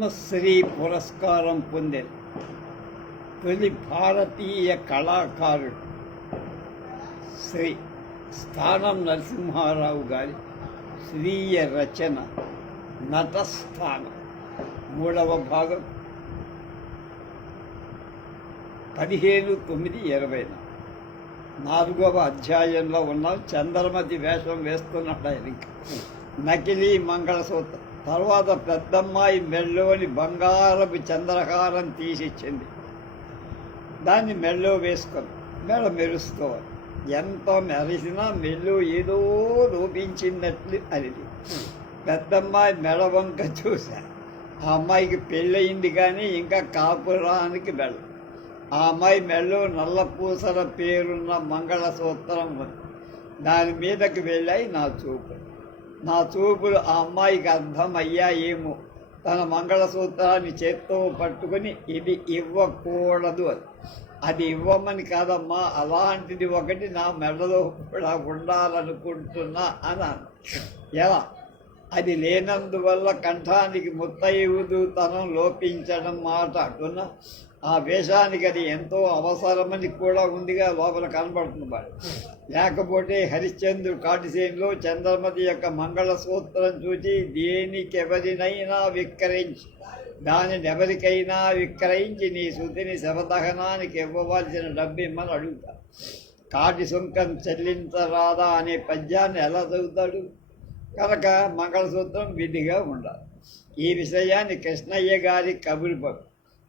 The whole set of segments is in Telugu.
పద్మశ్రీ పురస్కారం పొందిన తొలి భారతీయ కళాకారుడు శ్రీ స్థానం నరసింహారావు గారి స్వీయ రచన నటస్థానం 3వ భాగం 15/9/20 4వ అధ్యాయంలో ఉన్నాం. చంద్రమతి వేషం వేస్తున్నాడు ఆయన. నకిలీ మంగళసూత్రం తర్వాత పెద్దమ్మాయి మెళ్ళోని బంగారపు చంద్రహారం తీసిచ్చింది. దాన్ని మెళ్ళో వేసుకొని మెడ మెరుస్తోంది. ఎంత మెరిసినా మెళ్ళు ఏదో లోపించినట్లు అనిది. పెద్దమ్మాయి మెడ వంక చూశా. ఆ అమ్మాయికి పెళ్ళయింది కానీ ఇంకా కాపురానికి వెళ్ళ. ఆ అమ్మాయి మెళ్ళో నల్ల పూసల పేరున్న మంగళసూత్రం ఉంది. దాని మీదకి వెళ్ళాయి నా చూపులు ఆ అమ్మాయికి అర్థమయ్యాయేమో. తన మంగళసూత్రాన్ని చేత్తో పట్టుకుని ఇది ఇవ్వకూడదు, అది ఇవ్వమని కాదమ్మా, అలాంటిది ఒకటి నా మెడలో కూడా ఉండాలనుకుంటున్నా అన్నాను. ఎలా? అది లేనందువల్ల కంఠానికి ముత్తైదుతనం లోపించడం మాట అంటున్నా. ఆ వేషానికి అది ఎంతో అవసరమని కూడా ఉందిగా లోపల కనబడుతుంది వాడు. లేకపోతే హరిశ్చంద్రుడు కాటిసేనులో చంద్రమతి యొక్క మంగళసూత్రం చూసి దేనికెవరినైనా విక్రయించి దానినెవరికైనా విక్రయించి నీ శృతిని శవదహనానికి ఇవ్వవలసిన డబ్బు ఇమ్మని అడుగుతా. కాటి సుంకం చెల్లించరాదా అనే పద్యాన్ని ఎలా చదువుతాడు? కనుక మంగళసూత్రం విధిగా ఉండాలి. ఈ విషయాన్ని కృష్ణయ్య గారి కబురు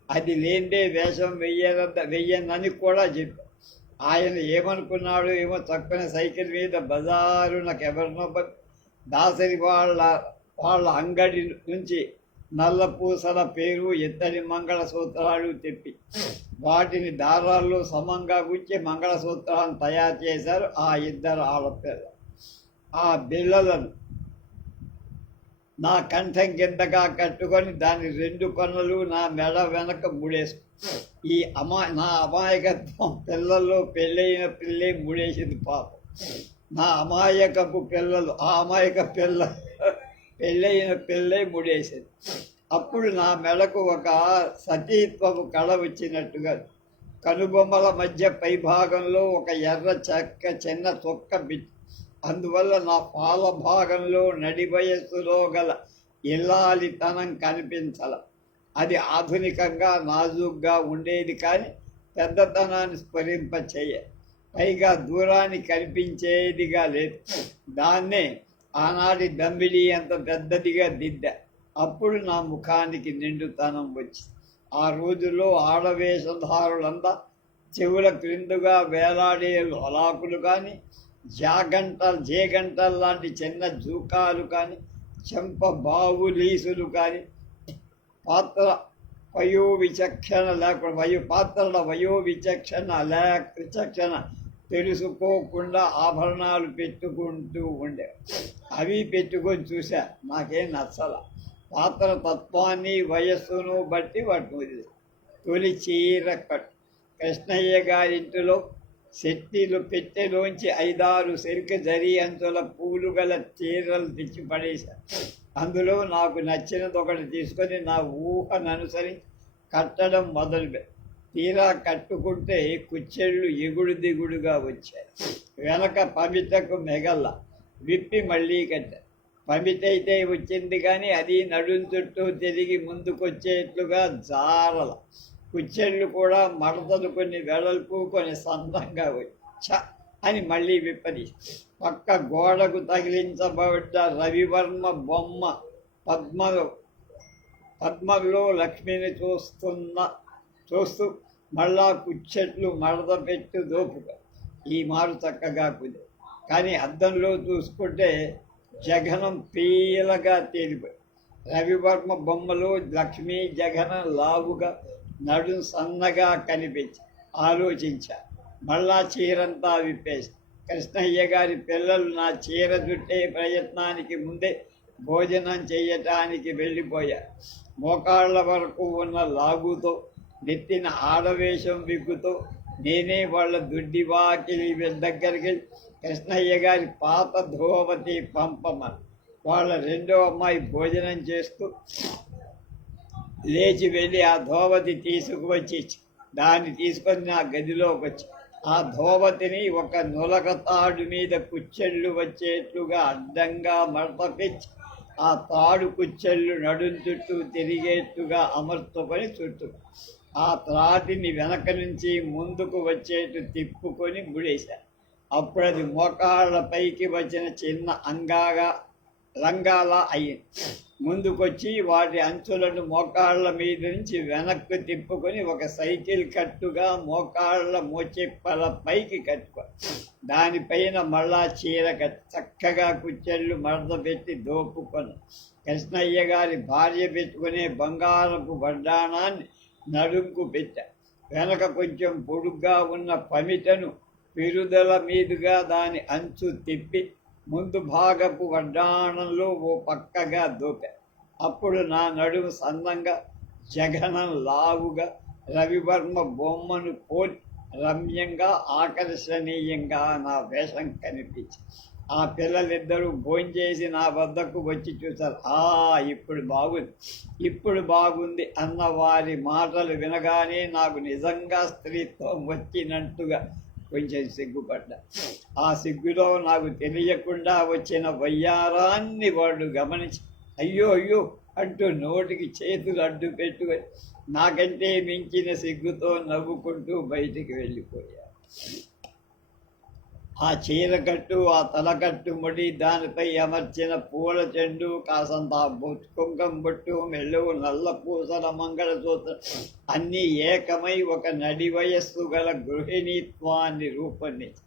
అది లేందే వేషం వెయ్యనని కూడా చెప్పారు. ఆయన ఏమనుకున్నాడు ఏమో, చక్కని సైకిల్ మీద బజారునకు ఎవరినో దాసరి వాళ్ళ అంగడి నుంచి నల్ల పూసల పేరు ఎత్తని మంగళసూత్రాలు తెప్పి వాటిని దారాల్లో సమంగా గుచ్చి మంగళసూత్రాలను తయారు చేశారు ఆ ఇద్దరు ఆడపిల్లలు. ఆ బిళ్ళలను నా కంఠం కిందగా కట్టుకొని దాని 2 కొనలు నా మెడ వెనక ముడేసు. నా అమాయకత్వం పిల్లల్లో పెళ్ళైన పిల్లే ముడేసింది పాపం. నా అమాయకపు పిల్లలు ఆ అమాయక పెళ్ళైన పిల్లే ముడేసింది. అప్పుడు నా మెడకు ఒక సతీత్వపు కళ వచ్చినట్టుగా కనుబొమ్మల మధ్య పైభాగంలో ఒక ఎర్ర చిన్న చొక్క బిచ్చు. అందువల్ల నా పాల భాగంలో నడి వయస్సులో గల ఇల్లాలితనం కనిపించాల. అది ఆధునికంగా నాజూగ్గా ఉండేది కానీ పెద్దతనాన్ని స్ఫురింపచేయ, పైగా దూరాన్ని కనిపించేదిగా లేదు. దాన్నే ఆనాటి దంబిడి అంత పెద్దదిగా దిద్దా. అప్పుడు నా ముఖానికి నిండుతనం వచ్చి. ఆ రోజుల్లో ఆడవేషధారులంతా చెవుల క్రిందుగా వేలాడే లోలాకులు కానీ జేగంటలు లాంటి చిన్న జూకాలు కానీ చెంప బావులీసులు కానీ పాత్రల విచక్షణ తెలుసుకోకుండా ఆభరణాలు పెట్టుకుంటూ ఉండేవి. అవి పెట్టుకొని చూసా, నాకేం నచ్చల. పాత్ర తత్వాన్ని వయస్సును బట్టి పట్టుకుంది. తొలి చీర కట్టు కృష్ణయ్య గారింటిలో శెట్టిలు పెట్టెలోంచి 5-6 సిల్క్ జరీ అంచుల పూలు గల చీరలు తెచ్చి పడేశారు. అందులో నాకు నచ్చినది ఒకటి తీసుకొని నా ఊహను అనుసరించి కట్టడం మొదలుపెట్టాను. తీరా కట్టుకుంటే కుచ్చెళ్ళు ఎగుడు దిగుడుగా వచ్చాయి. వెనక పమిటకు మెగల్ల విప్పి మళ్ళీ కట్టాను. పమిటైతే వచ్చింది కానీ అది నడుం చుట్టూ తిరిగి ముందుకొచ్చేట్లుగా జారల. కుచ్చెళ్ళు కూడా మడతలు కొన్ని వెడల్పు కొన్ని సందంగా వచ్చా అని మళ్ళీ విప్పది. పక్క గోడకు తగిలించబడ్డ రవివర్మ బొమ్మ పద్మలో లక్ష్మిని చూస్తూ మళ్ళా కుచ్చెట్లు మడత పెట్టు దోపుగా. ఈ మారు చక్కగా కుదే కానీ అద్దంలో చూసుకుంటే జగనం పీలగా తేలిపోయి. రవివర్మ బొమ్మలో లక్ష్మీ జగనం లావుగా నడు సన్నగా కనిపించి ఆలోచించా. మళ్ళా చీరంతా విప్పేసి కృష్ణయ్య గారి పిల్లలు నా చీర చుట్టే ప్రయత్నానికి ముందే భోజనం చేయటానికి వెళ్ళిపోయారు. మోకాళ్ళ వరకు ఉన్న లాగుతో నెత్తిన ఆడవేషం విగ్గుతో నేనే వాళ్ళ దుడ్డి వాకిలి దగ్గరికి కృష్ణయ్య గారి పాత ధోవతి పంపమని వాళ్ళ 2వ అమ్మాయి భోజనం చేస్తూ లేచి వెళ్ళి ఆ ధోవతి తీసుకువచ్చి దాన్ని తీసుకొని నా గదిలోకి వచ్చి ఆ ధోవతిని ఒక నులక తాడు మీద కుచ్చెళ్ళు వచ్చేట్లుగా అడ్డంగా మడతపెచ్చి ఆ తాడు కుచ్చెళ్ళు నడుం చుట్టూ తిరిగేట్టుగా అమర్చుకొని చుట్టూ ఆ త్రాటిని వెనక నుంచి ముందుకు వచ్చేట్టు తిప్పుకొని ముడేశాను. అప్పుడు అది మోకాళ్ళ పైకి వచ్చిన చిన్న రంగాలా అయ్యింది. ముందుకొచ్చి వాటి అంచులను మోకాళ్ళ మీద నుంచి వెనక్కు తిప్పుకొని ఒక సైకిల్ కట్టుగా మోకాళ్ళ మోచెప్పల పైకి కట్టుకో దానిపైన మళ్ళా చీర చక్కగా కుచ్చెళ్ళు మడత పెట్టి దోపుకొని కృష్ణయ్య గారి భార్య పెట్టుకునే బంగారపు వడ్డాణాన్ని నడుంకు పెట్టా. వెనక కొంచెం పొడుగ్గా ఉన్న పమిటను పిరుదల మీదుగా దాని అంచు తిప్పి ముందు భాగపు వడ్డాణంలో ఓ పక్కగా దూపా. అప్పుడు నా నడుము సన్నంగా జగనం లావుగా రవివర్మ బొమ్మను పోలి రమ్యంగా ఆకర్షణీయంగా నా వేషం కనిపించి ఆ పిల్లలిద్దరూ భోంచేసి నా వద్దకు వచ్చి చూశారు. ఇప్పుడు బాగుంది అన్న వారి మాటలు వినగానే నాకు నిజంగా స్త్రీత్వం వచ్చినట్టుగా కొంచెం సిగ్గుపడ్డా. ఆ సిగ్గులో నాకు తెలియకుండా వచ్చిన వయ్యారాన్ని వాళ్ళు గమనించి అయ్యో అంటూ నోటికి చేతులు అడ్డు పెట్టుకొని నాకంటే మించిన సిగ్గుతో నవ్వుకుంటూ బయటికి వెళ్ళిపోయారు. ఆ చీరకట్టు, ఆ తలకట్టు ముడి, దానిపై అమర్చిన పూల చెండు, కాసంత కుంకం బొట్టు, మెళ్ళు నల్ల పూసల మంగళసూత్రం అన్నీ ఏకమై ఒక నడి వయస్సు గల గృహిణీత్వాన్ని రూపొందించి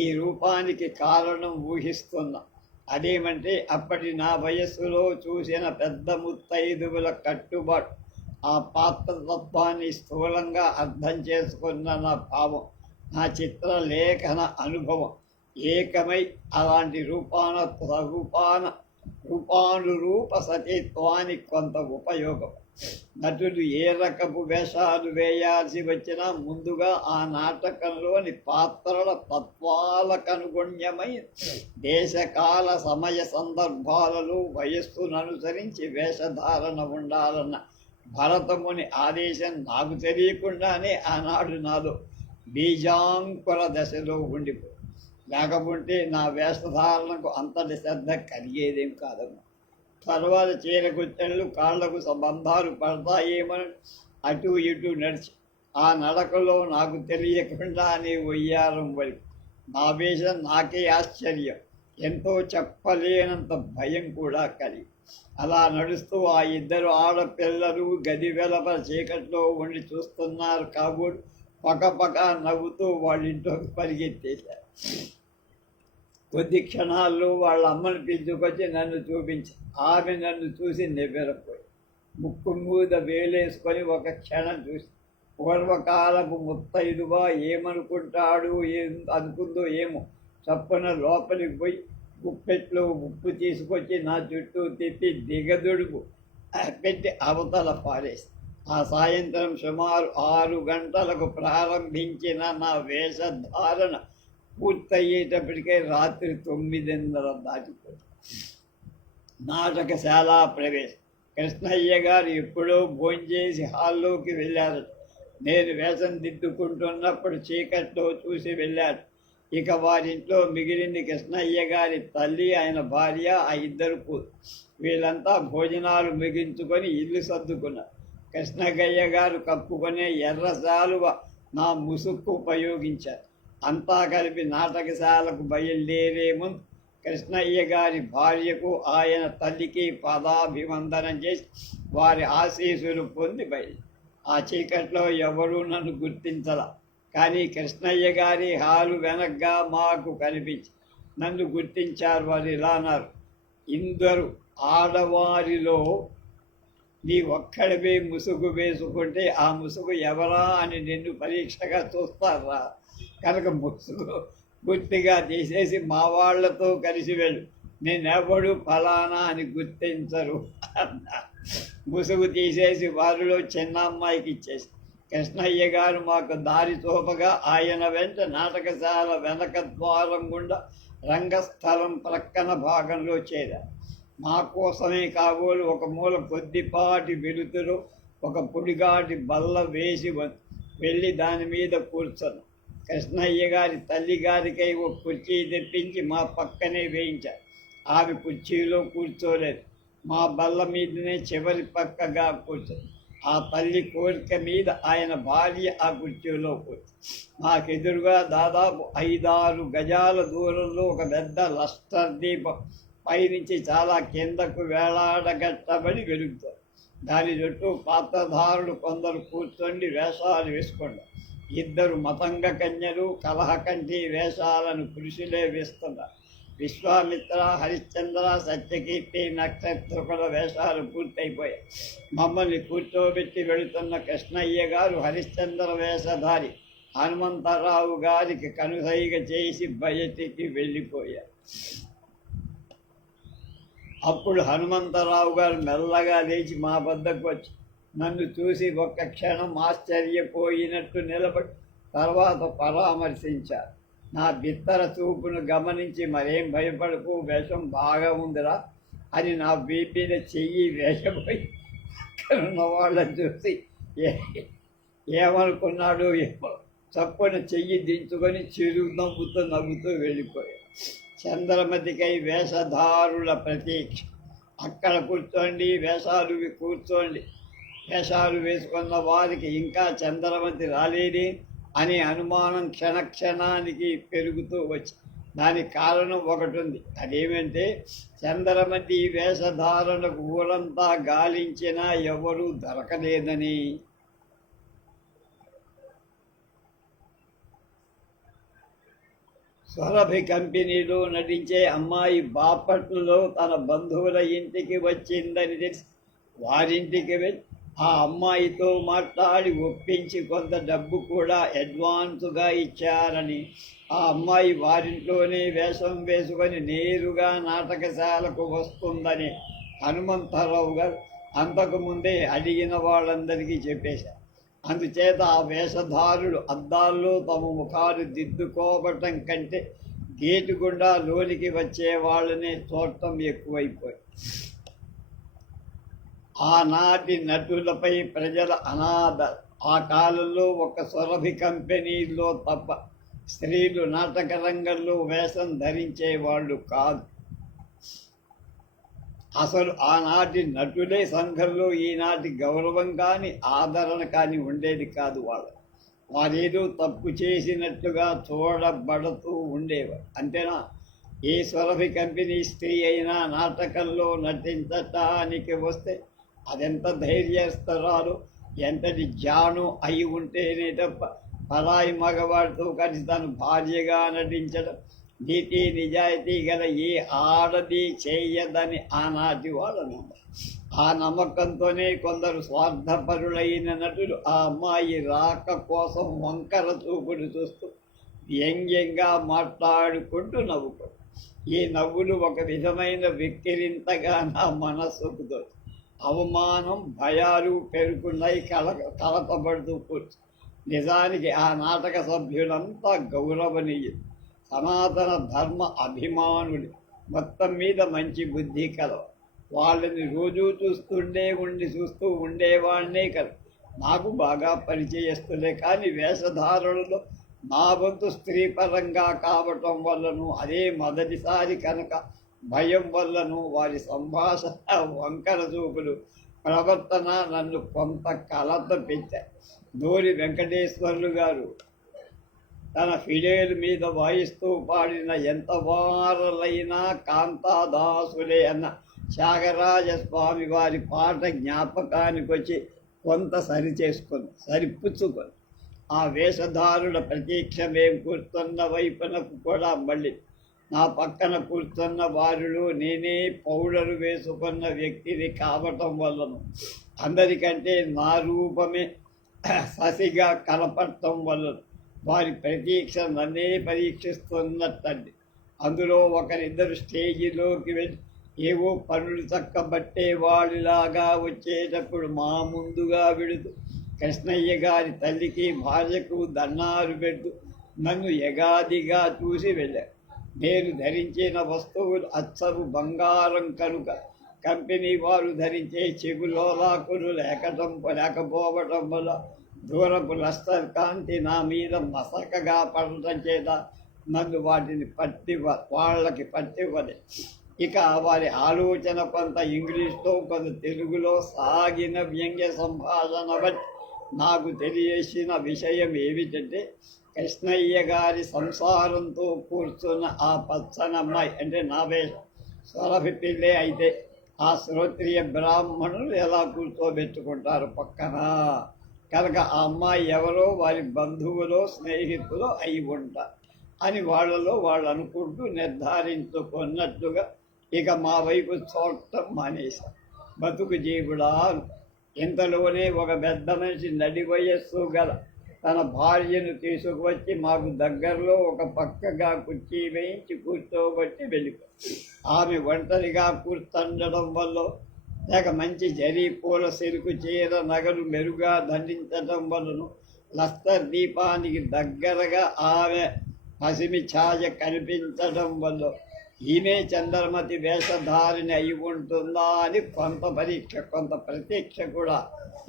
ఈ రూపానికి కారణం ఊహిస్తున్నా. అదేమంటే అప్పటి నా వయస్సులో చూసిన పెద్ద ముత్తైదువుల కట్టుబాటు, ఆ పాత్రతత్వాన్ని స్థూలంగా అర్థం చేసుకున్న నా భావం, నా చిత్రలేఖన అనుభవం ఏకమై అలాంటి రూపానురూప సతీత్వానికి కొంత ఉపయోగం. నటుడు ఏ రకపు వేషాలు వేయాల్సి వచ్చినా ముందుగా ఆ నాటకంలోని పాత్రల తత్వాలకు అనుగుణ్యమై దేశకాల సమయ సందర్భాలలో వయస్సును అనుసరించి వేషధారణ ఉండాలన్న భరతముని ఆదేశం నాకు తెలియకుండానే ఆనాడు నాలో బీజాంకుర దశలో ఉండిపో. లేకపోతే నా వేషధారణకు అంతటి శ్రద్ధ కలిగేదేం కాదమ్మా. తర్వాత చీరకుచ్చెళ్ళు కాళ్లకు సంబంధాలు పడతాయేమని అటు ఇటు నడిచి ఆ నడకలో నాకు తెలియకుండానే వయ్యారం వరకు నా వేషం నాకే ఆశ్చర్యం, ఎంతో చెప్పలేనంత భయం కూడా కలిగి అలా నడుస్తూ ఆ ఇద్దరు ఆడపిల్లలు గది వెలప చీకట్లో ఉండి చూస్తున్నారు కాబోలు పక్కపక్క నవ్వుతూ వాళ్ళ ఇంట్లోకి పరిగెత్తేశారు. కొద్ది క్షణాల్లో వాళ్ళ అమ్మని పిలుచుకొచ్చి నన్ను చూపించి ఆమె నన్ను చూసి నివ్వెరపోయి ముక్కు మీద వేలేసుకొని ఒక క్షణం చూసి పూర్వకాలపు ముత్తైదుగా అనుకుందో ఏమో చప్పున లోపలికి పోయి గుప్పెట్లో ఉప్పు తీసుకొచ్చి నా చుట్టూ తిప్పి దిగదుడుగు పెట్టి అవతల పారేసి ఆ సాయంత్రం సుమారు 6 గంటలకు ప్రారంభించిన నా వేషధారణ పూర్తయ్యేటప్పటికే రాత్రి 9:30 దాటిపోయింది. నాటకశాల ప్రవేశం. కృష్ణయ్య గారు ఎప్పుడో భోంచేసి హాల్లోకి వెళ్ళారు. నేను వేషం దిద్దుకుంటున్నప్పుడు చీకట్లో చూసి వెళ్ళాడు. ఇక వారింట్లో మిగిలింది కృష్ణయ్య గారి తల్లి, ఆయన భార్య, ఆ ఇద్దరు కూతురు. వీళ్ళంతా భోజనాలు ముగించుకొని ఇల్లు సర్దుకున్నారు. కృష్ణయ్య గారు కప్పుకునే ఎర్ర శాలువ నా ముసుక్కు ఉపయోగించారు. అంతా కలిపి నాటకశాలకు బయలుదేరే ముందు కృష్ణయ్య గారి భార్యకు ఆయన తల్లికి పాదాభివందనం చేసి వారి ఆశీస్సులు పొంది బయలు. ఆ చీకట్లో ఎవరూ నన్ను గుర్తించల. కానీ కృష్ణయ్య గారి హాలు వెనక్గా మాకు కనిపించి నన్ను గుర్తించారు. వారు ఇలా అన్నారు, ఇందరు ఆడవారిలో నీ ఒక్కడివే ముసుగు వేసుకుంటే ఆ ముసుగు ఎవరా అని నిన్ను పరీక్షగా చూస్తారా, కనుక ముసుగు పూర్తిగా తీసేసి మా వాళ్లతో కలిసి వెళ్ళు, నేనెవడు ఫలానా అని గుర్తించరు అన్నా. ముసుగు తీసేసి వారిలో చిన్న అమ్మాయికి ఇచ్చేసి కృష్ణయ్య గారు మాకు దారి చూపగా ఆయన వెంట నాటకశాల వెనక ద్వారం గుండా రంగస్థలం ప్రక్కన భాగంలో చేరారు. మా కోసమే కాబోలు ఒక మూల కొద్దిపాటి వెలుతురు ఒక పొడిగాటి బల్ల వేసి వెళ్ళి దాని మీద కూర్చొని కృష్ణయ్య గారి తల్లి గారికై ఒక కుర్చీ తెప్పించి మా పక్కనే వేయించారు. ఆమె కుర్చీలో కూర్చోలేదు, మా బల్ల మీదనే చివరి పక్కగా కూర్చొని ఆ తల్లి కోరిక మీద ఆయన భార్య ఆ కుర్చీలో కూర్చొని మాకెదురుగా దాదాపు 5-6 గజాల దూరంలో ఒక పెద్ద లస్టర్ దీపం పైనుంచి చాలా కిందకు వేలాడగట్టబడి వెలుగుతుంది. దాని చుట్టూ పాత్రధారులు కొందరు కూర్చొని వేషాలు వేసుకున్నారు. 2 మతంగ కన్యలు కలహకంఠి వేషాలను పురుషులే వేస్తున్నారు. విశ్వామిత్ర, హరిశ్చంద్ర, సత్యకీర్తి, నక్షత్రకుల వేషాలు పూర్తయిపోయాయి. మమ్మల్ని కూర్చోబెట్టి వెళుతున్న కృష్ణయ్య గారు హరిశ్చంద్ర వేషధారి హనుమంతరావు గారికి కనుసైగ చేసి బయటికి వెళ్ళిపోయారు. అప్పుడు హనుమంతరావు గారు మెల్లగా లేచి మా వద్దకు వచ్చి నన్ను చూసి ఒక్క క్షణం ఆశ్చర్యపోయినట్టు నిలబడి తర్వాత పరామర్శించారు. నా బిత్తర చూపును గమనించి మరేం భయపడకు, వేషం బాగా ఉందిరా అని నా బీపీన చెయ్యి వేషపోయి ఉన్న వాళ్ళని చూసి ఏమనుకున్నాడు ఏమో చప్పున చెయ్యి దించుకొని చిరు నవ్వుతూ వెళ్ళిపోయాడు. చంద్రమతికై వేషధారుల ప్రతీక్ష. అక్కడ కూర్చోండి, వేషాలు వేసుకున్న వారికి ఇంకా చంద్రమతి రాలేది అనే అనుమానం క్షణానికి పెరుగుతూ వచ్చి దానికి కారణం ఒకటి ఉంది. అదేమంటే చంద్రమతి వేషధారణకు ఊరంతా గాలించినా ఎవరూ దొరకలేదని. సురభి కంపెనీలో నటించే అమ్మాయి బాపట్లలో తన బంధువుల ఇంటికి వచ్చిందని తెలిసి వారింటికి వెళ్ళి ఆ అమ్మాయితో మాట్లాడి ఒప్పించి కొంత డబ్బు కూడా అడ్వాన్సుగా ఇచ్చారని, ఆ అమ్మాయి వారింట్లోనే వేషం వేసుకొని నేరుగా నాటకశాలకు వస్తుందని హనుమంతరావు గారు అంతకుముందే అడిగిన వాళ్ళందరికీ చెప్పేశారు. అందుచేత ఆ వేషధారులు అద్దాల్లో తమ ముఖాలు దిద్దుకోవటం కంటే గేటు గుండా లోనికి వచ్చే వాళ్ళనే చూడటం ఎక్కువైపోయి ఆనాటి నటులపై ప్రజల అనాథ. ఆ కాలంలో ఒక సురభి కంపెనీలో తప్ప స్త్రీలు నాటక రంగంలో వేషం ధరించేవాళ్ళు కాదు. అసలు ఆనాటి నటులే సంఘంలో ఈనాటి గౌరవం కానీ ఆదరణ కానీ ఉండేది కాదు. వారేదో తప్పు చేసినట్టుగా చూడబడుతూ ఉండేవారు. అంతేనా? ఏ సురభి కంపెనీ స్త్రీ అయినా నాటకంలో నటించటానికి వస్తే అదెంత ధైర్యస్తురాలు, ఎంతటి జాను అయి ఉంటేనే తప్ప పరాయి మగవాడితో కలిసి తను భార్యగా నటించడం నీతి నిజాయితీ గల ఏ ఆడది చేయదని ఆనాటి వాళ్ళ నమ్మకం. ఆ నమ్మకంతోనే కొందరు స్వార్థపరులైన నటులు ఆ అమ్మాయి రాక కోసం వంకర చూపుడు చూస్తూ వ్యంగ్యంగా మాట్లాడుకుంటూ నవ్వుకో. ఈ నవ్వులు ఒక విధమైన వెక్కిరింతగా నా మనస్సుకు తోచి అవమానం, భయాలు పేరుకున్నాయి. కలతబడుతూ కూర్చు. నిజానికి ఆ నాటక సభ్యులంతా గౌరవనీయులు, సనాతన ధర్మ అభిమానులు, మొత్తం మీద మంచి బుద్ధి కలవ. వాళ్ళని రోజూ చూస్తూ ఉండేవాడినే కదా. నాకు బాగా పరిచయస్తులే, కానీ వేషధారులలో నా వంతు స్త్రీపరంగా కావటం వల్లను, అదే మొదటిసారి కనుక భయం వల్లను వారి సంభాషణ, వంకర చూపులు, ప్రవర్తన నన్ను కొంత కలత పెట్టాయి. దూరి వెంకటేశ్వర్లు గారు తన ఫిడేల్ మీద వాయిస్తూ పాడిన ఎంత వారలైనా కాంతాదాసులే అన్న త్యాగరాజస్వామి వారి పాట జ్ఞాపకానికి వచ్చి కొంత సరిపుచ్చుకొని ఆ వేషధారుల ప్రతీక్ష మేము కూర్చున్న వైపునకు కూడా మళ్ళీ నా పక్కన కూర్చున్న వారిలో నేనే పౌడరు వేసుకున్న వ్యక్తిని కావటం వల్లను, అందరికంటే నా రూపమే ససిగా కనపడటం వల్ల వారి ప్రతీక్ష నన్నే పరీక్షిస్తున్నట్టండి. అందులో ఒకరిద్దరు స్టేజిలోకి వెళ్ళి ఏవో పనులు చక్కబట్టే వాళ్ళలాగా వచ్చేటప్పుడు మా ముందుగా వెళుతూ కృష్ణయ్య గారి తల్లికి భార్యకు దండాలు పెడుతూ నన్ను యగాదిగా చూసి వెళ్ళారు. నేను ధరించిన వస్తువులు అచ్చరు బంగారం కనుక కంపెనీ వారు ధరించే చెగులోలాకులు లేకపోవటం వల్ల దూరపు లస్టర్ కాంతి నా మీద మసకగా పడటం చేత నన్ను వాటిని వాళ్ళకి పట్టివ్వదు. ఇక వారి ఆలోచన కొంత ఇంగ్లీష్లో కొంత తెలుగులో సాగిన వ్యంగ్య సంభాషణ బట్టి నాకు తెలియసిన విషయం ఏమిటంటే, కృష్ణయ్య గారి సంసారంతో కూర్చున్న ఆ పచ్చనమ్మాయి అంటే నా వేషం స్వరభి పిల్లే అయితే ఆ శ్రోత్రియ బ్రాహ్మణులు ఎలా కూర్చోబెట్టుకుంటారు పక్కన. కనుక ఆ అమ్మాయి ఎవరో వారి బంధువులో స్నేహితులో అయి ఉంటారు అని వాళ్ళలో వాళ్ళు అనుకుంటూ నిర్ధారించుకున్నట్టుగా ఇక మా వైపు చూడటం మానేశాం. బతుకు జీవుడా, ఇంతలోనే ఒక పెద్ద మనిషి నడి వయస్సు గల తన భార్యను తీసుకువచ్చి మాకు దగ్గరలో ఒక పక్కగా కుర్చీ వేయించి కూర్చోబట్టి వెళ్ళిపోయి, ఆమె ఒంటరిగా కూర్చుండడం వల్ల లేక మంచి జరీ పూల సిరుకు చీర నగలు మెరుగా ధరించడం వలను లస్తర్ దీపానికి దగ్గరగా ఆమె పసిమి ఛాయ కనిపించడం వల్ల ఈమె చంద్రమతి వేషధారిని అయి ఉంటుందా అని కొంత పరీక్ష కొంత ప్రతీక్ష కూడా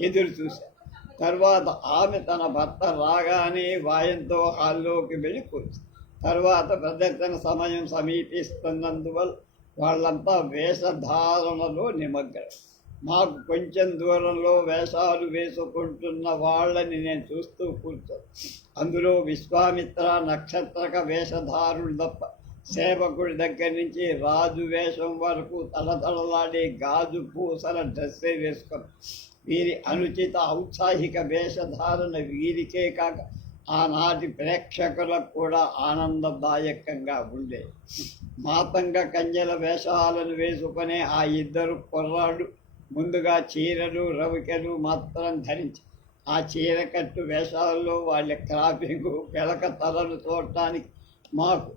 ఎదురు చూశారు. తర్వాత ఆమె తన భర్త రాగానే వాయంతో హాల్లోకి వెళ్ళి కూర్చుంది. తర్వాత ప్రదర్శన సమయం సమీపిస్తున్నందువల్ల వాళ్ళంతా వేషధారణలో నిమగ్నం. మాకు కొంచెం దూరంలో వేషాలు వేసుకుంటున్న వాళ్ళని నేను చూస్తూ కూర్చోను. అందులో విశ్వామిత్ర నక్షత్రక వేషధారులు తప్ప సేవకుడి దగ్గర నుంచి రాజు వేషం వరకు తలతలలాడే గాజు పూసల డ్రెస్సే వేసుకొని వీరి అనుచిత ఔత్సాహిక వేషధారణ వీరికే కాక ఆనాటి ప్రేక్షకులకు కూడా ఆనందదాయకంగా ఉండేది. మాతంగ కన్యల వేషాలను వేసుకునే ఆ ఇద్దరు కుర్రాళ్ళు ముందుగా చీరలు రవికెలు మాత్రం ధరించి ఆ చీరకట్టు వేషాల్లో వాళ్ళ క్రాపింగు పిలక తలను చూడటానికి మాకు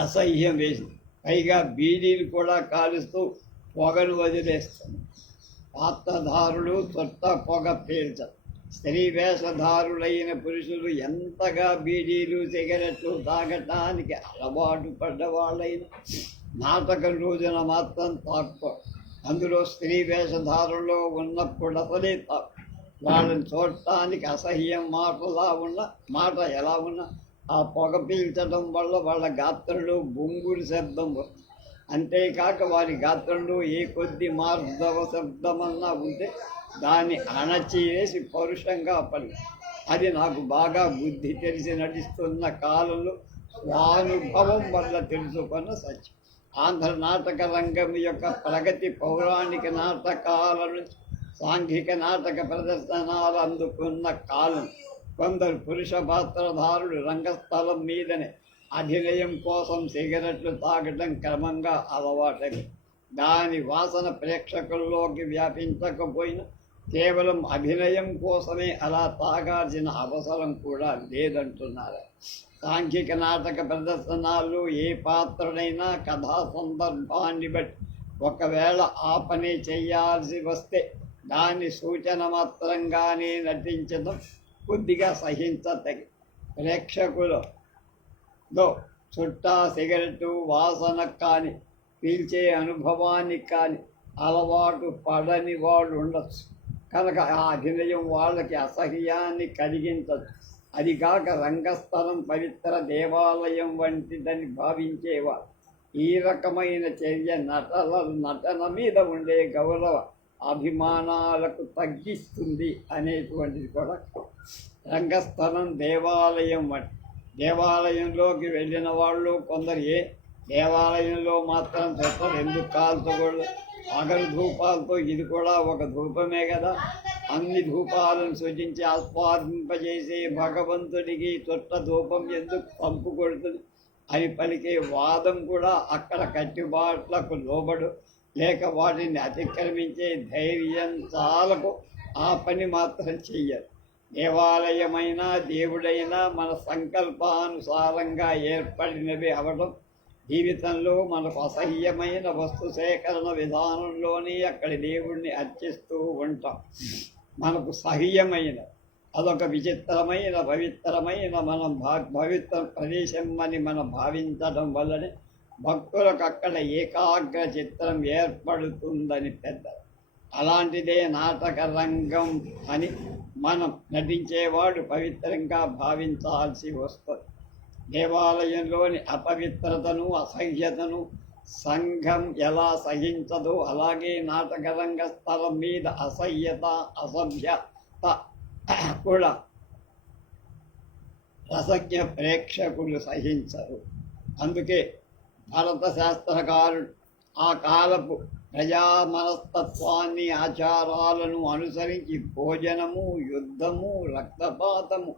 అసహ్యం వేసింది. పైగా బీడీలు కూడా కాలుస్తూ పొగను వదిలేస్తుంది. పాత్రధారులు చుట్ట పొగ పీల్చరు. స్త్రీ వేషధారులైన పురుషులు ఎంతగా బీడీలు సిగరెట్లు తాగటానికి అలవాటు పడ్డవాళ్ళైన నాటకం రోజున మాత్రం తాక్కువ. అందులో స్త్రీ వేషధారులో ఉన్నప్పుడు అసలే తాకు. వాళ్ళని చూడటానికి అసహ్యం మాట ఎలా ఉన్నా ఆ పొగ పీల్చడం వల్ల వాళ్ళ గాత్రంలో బొంగురు శబ్దం వస్తుంది. అంతేకాక వారి గాత్రంలో ఏ కొద్ది మార్దవ శబ్దమన్నా ఉంటే దాన్ని అణచివేసి పరుషంగా పలి. అది నాకు బాగా బుద్ధి తెలిసి నటిస్తున్న కాలంలో స్వానుభవం వల్ల తెలుసుకున్న సత్యం. ఆంధ్ర నాటక రంగం యొక్క ప్రగతి పౌరాణిక నాటకాల నుంచి సాంఘిక నాటక ప్రదర్శనాలు అందుకున్న కాలం. కొందరు పురుష పాత్రధారులు రంగస్థలం మీదనే అభినయం కోసం సిగరెట్లు తాగడం క్రమంగా అలవాటైంది. దాని వాసన ప్రేక్షకుల్లోకి వ్యాపించకపోయినా కేవలం అభినయం కోసమే అలా తాగాల్సిన అవసరం కూడా లేదంటున్నారు. సాంఘిక నాటక ప్రదర్శనాల్లో ఏ పాత్రనైనా కథా సందర్భాన్ని బట్టి ఒకవేళ ఆ పని చేయాల్సి వస్తే దాన్ని సూచన మాత్రంగానే నటించడం కొద్దిగా సహించతగి. ప్రేక్షకులలో చుట్టా సిగరెట్టు వాసన కానీ పీల్చే అనుభవానికి కానీ అలవాటు పడని వాళ్ళు ఉండొచ్చు. కనుక ఆ అభినయం వాళ్ళకి అసహ్యాన్ని కలిగించచ్చు. అది కాక రంగస్థలం పవిత్ర దేవాలయం వంటిదని భావించేవారు. ఈ రకమైన చర్య నటన మీద ఉండే గౌరవ అభిమానాలకు తగ్గిస్తుంది అనేటువంటిది కూడా. రంగస్థలం దేవాలయం వంటి దేవాలయంలోకి వెళ్ళిన వాళ్ళు కొందరు దేవాలయంలో మాత్రం చెత్తలు ఎందుకు కాల్చకూడదు, అగరు ధూపాలతో ఇది కూడా ఒక ధూపమే కదా, అన్ని ధూపాలను సూచించి ఆస్వాదింపజేసే భగవంతుడికి చుట్ట ధూపం ఎందుకు పంపు కొడుతుంది అని పలికే వాదం కూడా అక్కడ కట్టుబాట్లకు లోబడు లేక వాటిని అతిక్రమించే ధైర్యం చాలకు ఆ పని మాత్రం చెయ్యరు. దేవాలయమైనా దేవుడైనా మన సంకల్పానుసారంగా ఏర్పడినవి అవడం జీవితంలో మనకు అసహ్యమైన వస్తు సేకరణ విధానంలోనే అక్కడి దేవుణ్ణి అర్చిస్తూ ఉంటాం. మనకు సహ్యమైన అదొక విచిత్రమైన పవిత్రమైన మనం పవిత్ర ప్రదేశం అని మనం భావించడం వల్లనే భక్తులకు అక్కడ ఏకాగ్ర చిత్రం ఏర్పడుతుందని పెద్దలు. అలాంటిదే నాటక రంగం అని మనం నటించేవాడు పవిత్రంగా భావించాల్సి వస్తుంది. దేవాలయంలోని అపవిత్రతను, అసహ్యతను సంఘం ఎలా సహించదో అలాగే నాటక రంగ స్థలం మీద అసహ్యత, అసభ్యత కూడా రసజ్ఞ ప్రేక్షకులు సహించరు. అందుకే భరత శాస్త్రకారుడు ఆ కాలపు ప్రజా మనస్తత్వాన్ని, ఆచారాలను అనుసరించి భోజనము, యుద్ధము, రక్తపాతము,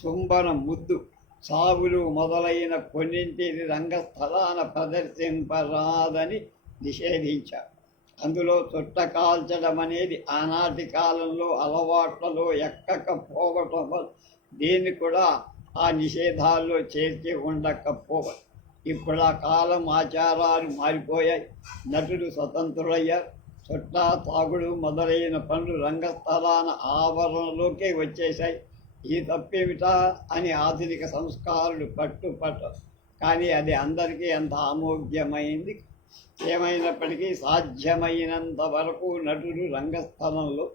చుంబన ముద్దు, సావులు మొదలైన కొన్నింటిని రంగస్థలాన ప్రదర్శింపరాదని నిషేధించారు. అందులో చుట్ట కాల్చడం అనేది ఆనాటి కాలంలో అలవాట్లలో ఎక్కకపోవటం వల్ల దీన్ని కూడా ఆ నిషేధాల్లో చేర్చి ఉండకపోవచ్చు. ఇప్పుడు ఆ కాలం ఆచారాలు మారిపోయాయి. నటులు స్వతంత్రులయ్యారు. చుట్టా, తాగుడు మొదలైన పనులు రంగస్థలాన ఆవరణలోకే వచ్చేశాయి. ఈ తప్పేమిటా అని ఆధునిక సంస్కారులు పట్టుపట్టరు. కానీ అది అందరికీ అంత ఆమోగ్యమైంది. ఏమైనప్పటికీ సాధ్యమైనంత వరకు నటులు రంగస్థలంలో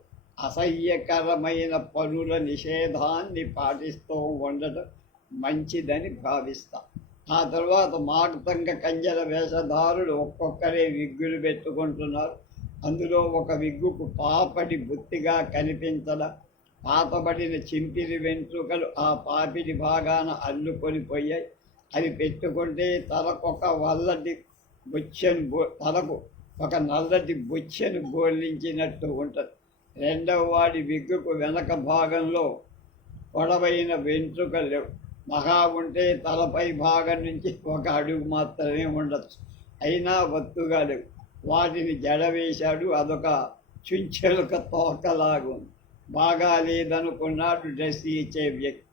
అసహ్యకరమైన పనుల నిషేధాన్ని పాటిస్తూ ఉండటం మంచిదని భావిస్తాం. ఆ తర్వాత మాతంగ కంజల వేషధారులు ఒక్కొక్కరే విగ్గులు పెట్టుకుంటున్నారు. అందులో ఒక విగ్గుకు పాపడి బొత్తిగా కనిపించడం, పాతబడిన చింపిరి వెంట్రుకలు ఆ పాపిడి భాగాన అల్లుకొని పోయాయి. అవి పెట్టుకుంటే తలకు ఒక నల్లటి బొచ్చెను బోర్లించినట్టు ఉంటుంది. రెండవ వాడి విగ్గుకు వెనక భాగంలో పొడవైన వెంట్రుకలు మహా ఉంటే తలపై భాగం నుంచి ఒక అడుగు మాత్రమే ఉండొచ్చు. అయినా ఒత్తుగా లేవు. వాటిని జడవేశాడు. అదొక చుంచెలుక తోకలాగుంది. బాగా లేదనుకున్నాడు డ్రెస్ ఇచ్చే వ్యక్తి.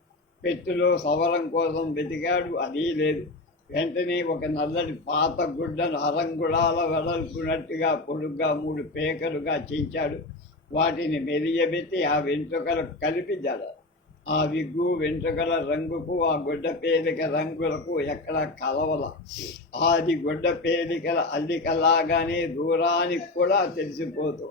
పెట్టులో సవరం కోసం వెతికాడు. అదీ లేదు. వెంటనే ఒక నల్లటి పాత గుడ్డను అరంగుళాల వెడల్పునట్టుగా పొడుగ్గా 3 పేకలుగా చించాడు. వాటిని మెలియబెట్టి ఆ వెంట్రుకలు కలిపి జడ. ఆ విగ్గు వెంట్రుకల రంగుకు ఆ గుడ్డ పేలిక రంగులకు ఎక్కడ కలవల. అది గుడ్డ పేలికల అల్లికలాగానే దూరానికి కూడా తెలిసిపోతూ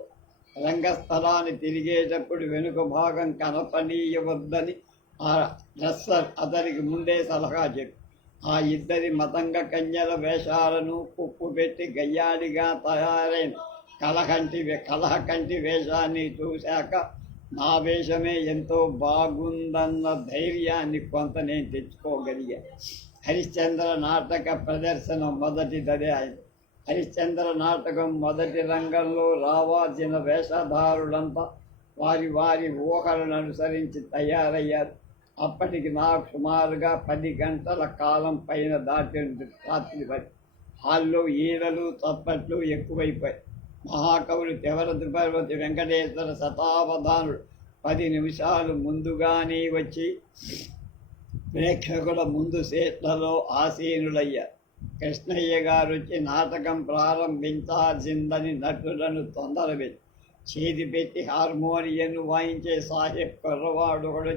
రంగస్థలాన్ని తిరిగేటప్పుడు వెనుక భాగం కనపనీయవద్దని ఆ డ్రెస్సర్ అతనికి ముందే సలహా చెప్పి ఆ ఇద్దరి మతంగ కన్యల వేషాలను కుప్పు పెట్టి గయ్యాడిగా తయారైన కలహకంటి వేషాన్ని చూశాక నా వేషమే ఎంతో బాగుందన్న ధైర్యాన్ని కొంత నేను తెచ్చుకోగలిగా. హరిశ్చంద్ర నాటక ప్రదర్శన మొదటిదదే అయింది. హరిశ్చంద్ర నాటకం మొదటి రంగంలో రావాల్సిన వేషధారులంతా వారి వారి ఊహలను అనుసరించి తయారయ్యారు. అప్పటికి నాకు సుమారుగా 10 గంటల కాలం పైన దాటింది. రాత్రి 10 హాల్లో ఈలలు చప్పట్లు ఎక్కువైపోయాయి. మహాకవులు తెవరతి పర్వతి వెంకటేశ్వర శతావధానుడు 10 నిమిషాలు ముందుగానే వచ్చి ప్రేక్షకుల ముందు సీట్లలో ఆసీనులయ్యారు. కృష్ణయ్య గారు వచ్చి నాటకం ప్రారంభించాల్సిందని నటులను తొందరపెట్టి చేతి పెట్టి హార్మోనియన్ను వాయించే సాహెబ్ కుర్రవాడు కూడా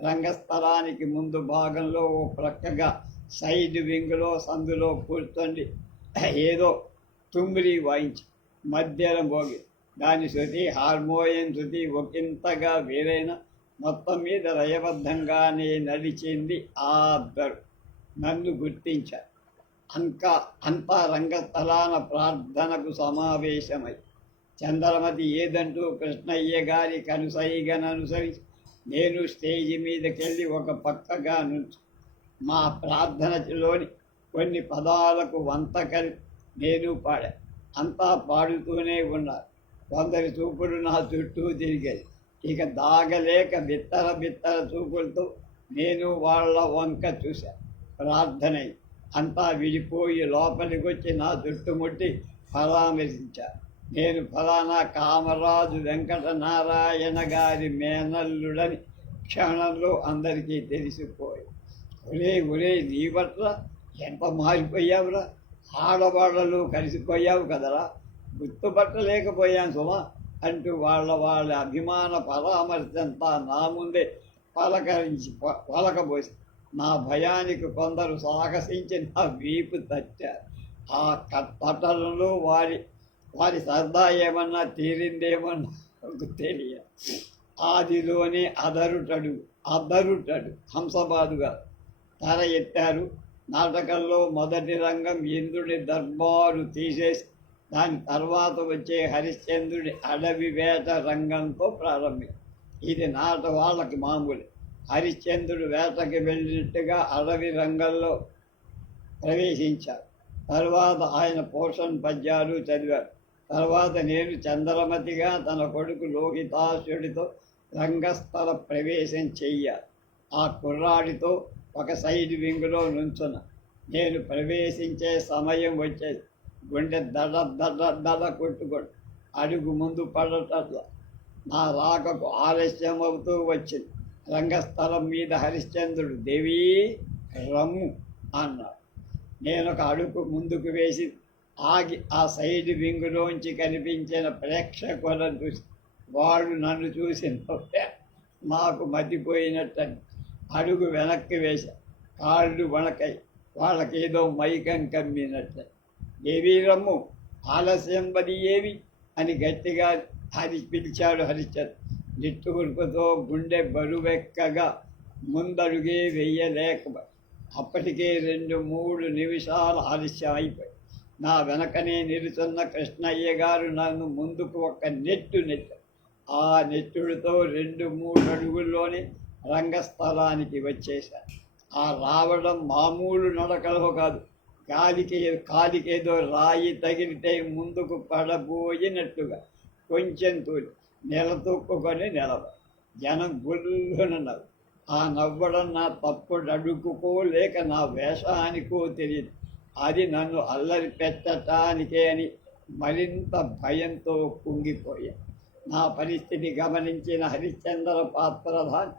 రంగస్థలానికి ముందు భాగంలో ఓ ప్రక్కగా సైడ్ వింగ్లో సందులో కూర్చొని ఏదో తుమ్మిరి వాయించి మధ్యలో మోగి దాని శృతి హార్మోనియం శృతి ఒకంతగా వేరైన మొత్తం మీద లయబద్ధంగానే నడిచింది. ఆ అద్దరు నన్ను గుర్తించారు. అంతా రంగస్థలాన ప్రార్థనకు సమావేశమై చంద్రమతి ఏదంటూ కృష్ణయ్య గారి కనుసైగననుసరించి నేను స్టేజి మీదకెళ్ళి ఒక పక్కగా నుంచి మా ప్రార్థనలోని కొన్ని పదాలకు వంతకలి నేను పాడా. అంతా పాడుతూనే ఉన్నారు. కొందరి చూపులు నా చుట్టూ తిరిగాయి. ఇక దాగలేక బిత్తర చూపులతో నేను వాళ్ళ వంక చూశా. ప్రార్థనై అంతా విడిపోయి లోపలికి వచ్చి నా చుట్టుముట్టి పరామర్శించారు. నేను ఫలానా కామరాజు వెంకటనారాయణ గారి మేనల్లుడని క్షణంలో అందరికీ తెలిసిపోయి, ఒరే నీ పట్ల ఎంత మారిపోయావురా, ఆడవాళ్ళలో కలిసిపోయావు కదరా, గుర్తుపట్టలేకపోయాను సుమా అంటూ వాళ్ళ అభిమాన పరామర్శంతా నా ముందే పలకబోసి నా భయానికి కొందరు సాహసించి నా వీపు తట్టారు. ఆ పట్టణంలో వారి వారి సరదా ఏమన్నా తీరిందేమన్నా నాకు తెలియదు. ఆదిలోనే అదరుటడు హంసబాదుగా తల ఎత్తారు. నాటకంలో మొదటి రంగం ఇంద్రుడి దర్బారు తీసేసి దాని తర్వాత వచ్చే హరిశ్చంద్రుడి అడవి వేట రంగంతో ప్రారంభం. ఇది వాళ్ళకి మామూలు. హరిశ్చంద్రుడు వేటకి వెళ్ళినట్టుగా అడవి రంగంలో ప్రవేశించారు. తరువాత ఆయన పోషణ పద్యాలు చదివారు. తర్వాత నేను చంద్రమతిగా తన కొడుకు లోహితాసుడితో రంగస్థల ప్రవేశం చెయ్యాలి. ఆ కుర్రాడితో ఒక సైడ్ వింగులో నుంచున్న నేను ప్రవేశించే సమయం వచ్చేది. గుండె దడ కొట్టుకోడు. అడుగు ముందు పడటట్ల నా రాకకు ఆలస్యం అవుతూ వచ్చింది. రంగస్థలం మీద హరిశ్చంద్రుడు దేవీ రమ్ము అన్నాడు. నేను ఒక అడుగు ముందుకు వేసి ఆగి ఆ సైడ్ వింగులోంచి కనిపించిన ప్రేక్షకులను చూసి వాళ్ళు నన్ను చూసి నాకు మతిపోయినట్టని అడుగు వెనక్కి వేశా. కాళ్ళు వణకై వాళ్ళకేదో మైకం కమ్మినట్టు. దేవీ రమ్ము, ఆలస్యం బది ఏవి అని గట్టిగా పిలిచాడు హరిశ్చంద్ర. నిట్టూర్పుతో గుండె బరువెక్కగా ముందడుగే వెయ్యలేక అప్పటికే 2-3 నిమిషాలు ఆలస్యం అయిపోయి. నా వెనకనే నిలుచున్న కృష్ణయ్య గారు నన్ను ముందుకు ఒక నెట్టారు. ఆ నెట్టుడితో 2-3 అడుగుల్లోనే రంగస్థలానికి వచ్చేశాను. ఆ రావడం మామూలు నడకలో కాదు. కాలికేదో రాయి తగిలితే ముందుకు పడబోయినట్టుగా కొంచెం తూలి నిలతొక్కుకొని జనం గుళ్ళునన్నారు. ఆ నవ్వడం నా తప్పుడు అడుగుకో లేక నా వేషానికో తెలియదు. అది నన్ను అల్లరి పెట్టటానికే అని మరింత భయంతో కుంగిపోయా. నా పరిస్థితి గమనించిన హరిశ్చంద్ర పాత్రధాని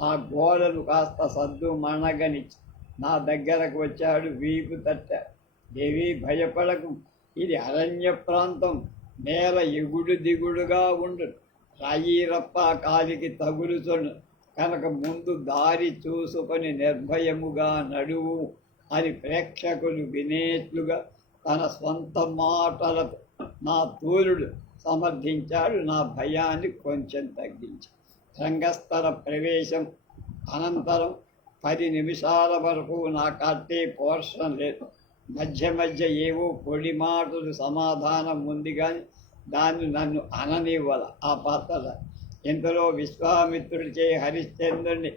ఆ గోడను కాస్త సద్దు మణగనిచ్చి నా దగ్గరకు వచ్చాడు. వీపు తట్టాడు. దేవి భయపడకు, ఇది అరణ్య ప్రాంతం. నేల ఎగుడు దిగుడుగా ఉండు. రాయిరప్ప కాలికి తగులుచుండు కనుక ముందు దారి చూసుకొని నిర్భయముగా నడువు అని ప్రేక్షకులు వినేట్లుగా తన స్వంత మాటలతో నా తూరుడు సమర్థించాడు. నా భయాన్ని కొంచెం తగ్గించి రంగస్థల ప్రవేశం అనంతరం 10 నిమిషాల వరకు నా కట్టే పోర్షన్ లేదు. మధ్య మధ్య ఏవో పొడి మాటలు సమాధానం ఉంది కానీ దాన్ని నన్ను అననివ్వల ఆ పాత్ర. ఇంతలో విశ్వామిత్రుడిచే హరిశ్చంద్రుడిని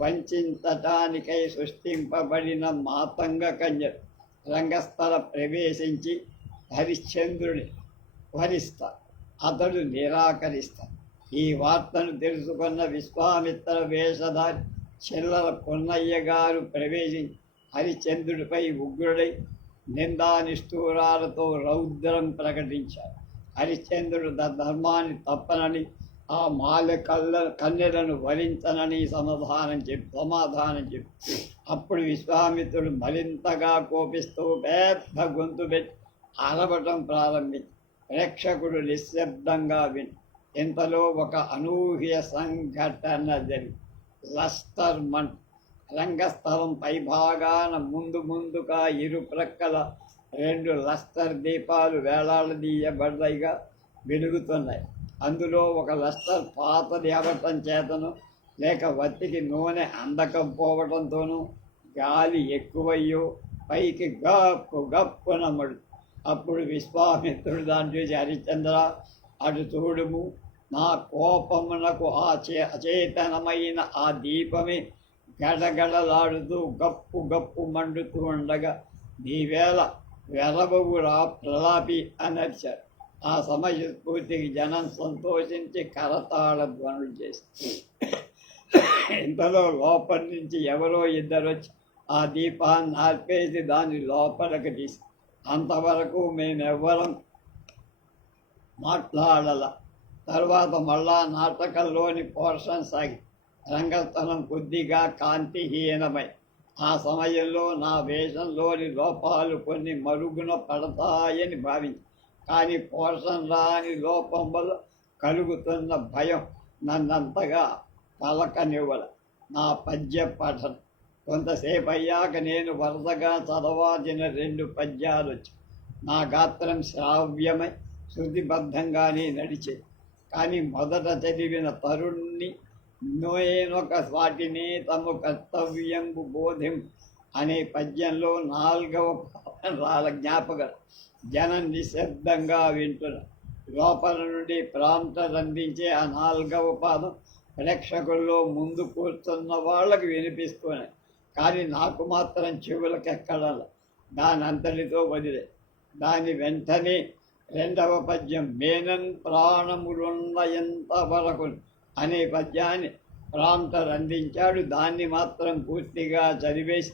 వంచటానికై సృష్టింపబడిన మాతంగ కన్యలు రంగస్థల ప్రవేశించి హరిశ్చంద్రుని వరిస్తారు. అతడు నిరాకరిస్తాడు. ఈ వార్తను తెలుసుకున్న విశ్వామిత్ర వేషధారి చిల్లర పున్నయ్య గారు ప్రవేశించి హరిశ్చంద్రుడిపై ఉగ్రుడై నిందానిష్ఠూరాలతో రౌద్రం ప్రకటించారు. హరిశ్చంద్రుడు ధర్మాన్ని తప్పనని ఆ కన్యలను వరించనని సమాధానం చెప్పి అప్పుడు విశ్వామిత్రుడు మరింతగా కోపిస్తూ పెద్ద గొంతు పెట్టి అరవటం ప్రారంభించి ప్రేక్షకుడు నిశ్శబ్దంగా విని ఇంతలో ఒక అనూహ్య సంఘటన జరిగి లస్టర్ మంట రంగస్థలం పైభాగాన ముందుగా ఇరుప్రక్కల 2 లస్టర్ దీపాలు వేలాడదీయబడ్డయిగా వెలుగుతున్నాయి. అందులో ఒక లస్టర్ పాతది అవటం చేతను లేక వత్తికి నూనె అందకపోవడంతోనూ గాలి ఎక్కువయ్యో పైకి గప్పునమ్మడు. అప్పుడు విశ్వామిత్రుడు దాన్ని చూసి హరిశ్చంద్ర అటు చూడుము, నా కోపమునకు అచేతనమైన ఆ దీపమే గడగడలాడుతూ గప్పు మండుతూ ఉండగా నీవేళ వెరబవురా ప్రలాపి అని అరిచారు. ఆ సమయస్ఫూర్తికి జనం సంతోషించి కరతాళ ధ్వనులు చేసి ఇంతలో లోపలి నుంచి ఎవరో ఇద్దరు వచ్చి ఆ దీపాన్ని ఆర్పేసి దాన్ని లోపలికి తీసి అంతవరకు మేమెవ్వరం మాట్లాడాల. తర్వాత మళ్ళా నాటకంలోని పోర్షన్ సాగి రంగస్థలం కొద్దిగా కాంతిహీనమై ఆ సమయంలో నా వేషంలోని లోపాలు కొన్ని మరుగున పడతాయని భావించి కానీ పోర్షన్ రాని లోపం వల్ల కలుగుతున్న భయం నన్నంతగా పలకనివ్వల. నా పద్య పఠనం కొంతసేపు అయ్యాక నేను వరుసగా చదవాల్సిన 2 పద్యాలు వచ్చి నా గాత్రం శ్రావ్యమై శృతిబద్ధంగానే నడిచేది. కానీ మొదట చదివిన తరుణ్ణి నోయేనొక వాటిని తమ కర్తవ్యంబు బోధిం అనే పద్యంలో 4వ పాదం జ్ఞాపకం. జనం నిశ్శబ్దంగా వింటున్న లోపల నుండి ప్రాంతం అందించే ఆ 4వ పాదం ప్రేక్షకుల్లో ముందు కూర్చున్న వాళ్ళకి వినిపిస్తున్నాయి. కానీ నాకు మాత్రం చెవులకు ఎక్కడాల. దాని అంతటితో వదిలే. దాని వెంటనే 2వ పద్యం మేనన్ ప్రాణములున్నయంత వరకు అనే పద్యాన్ని ప్రాంతం అందించాడు. దాన్ని మాత్రం పూర్తిగా చదివేసి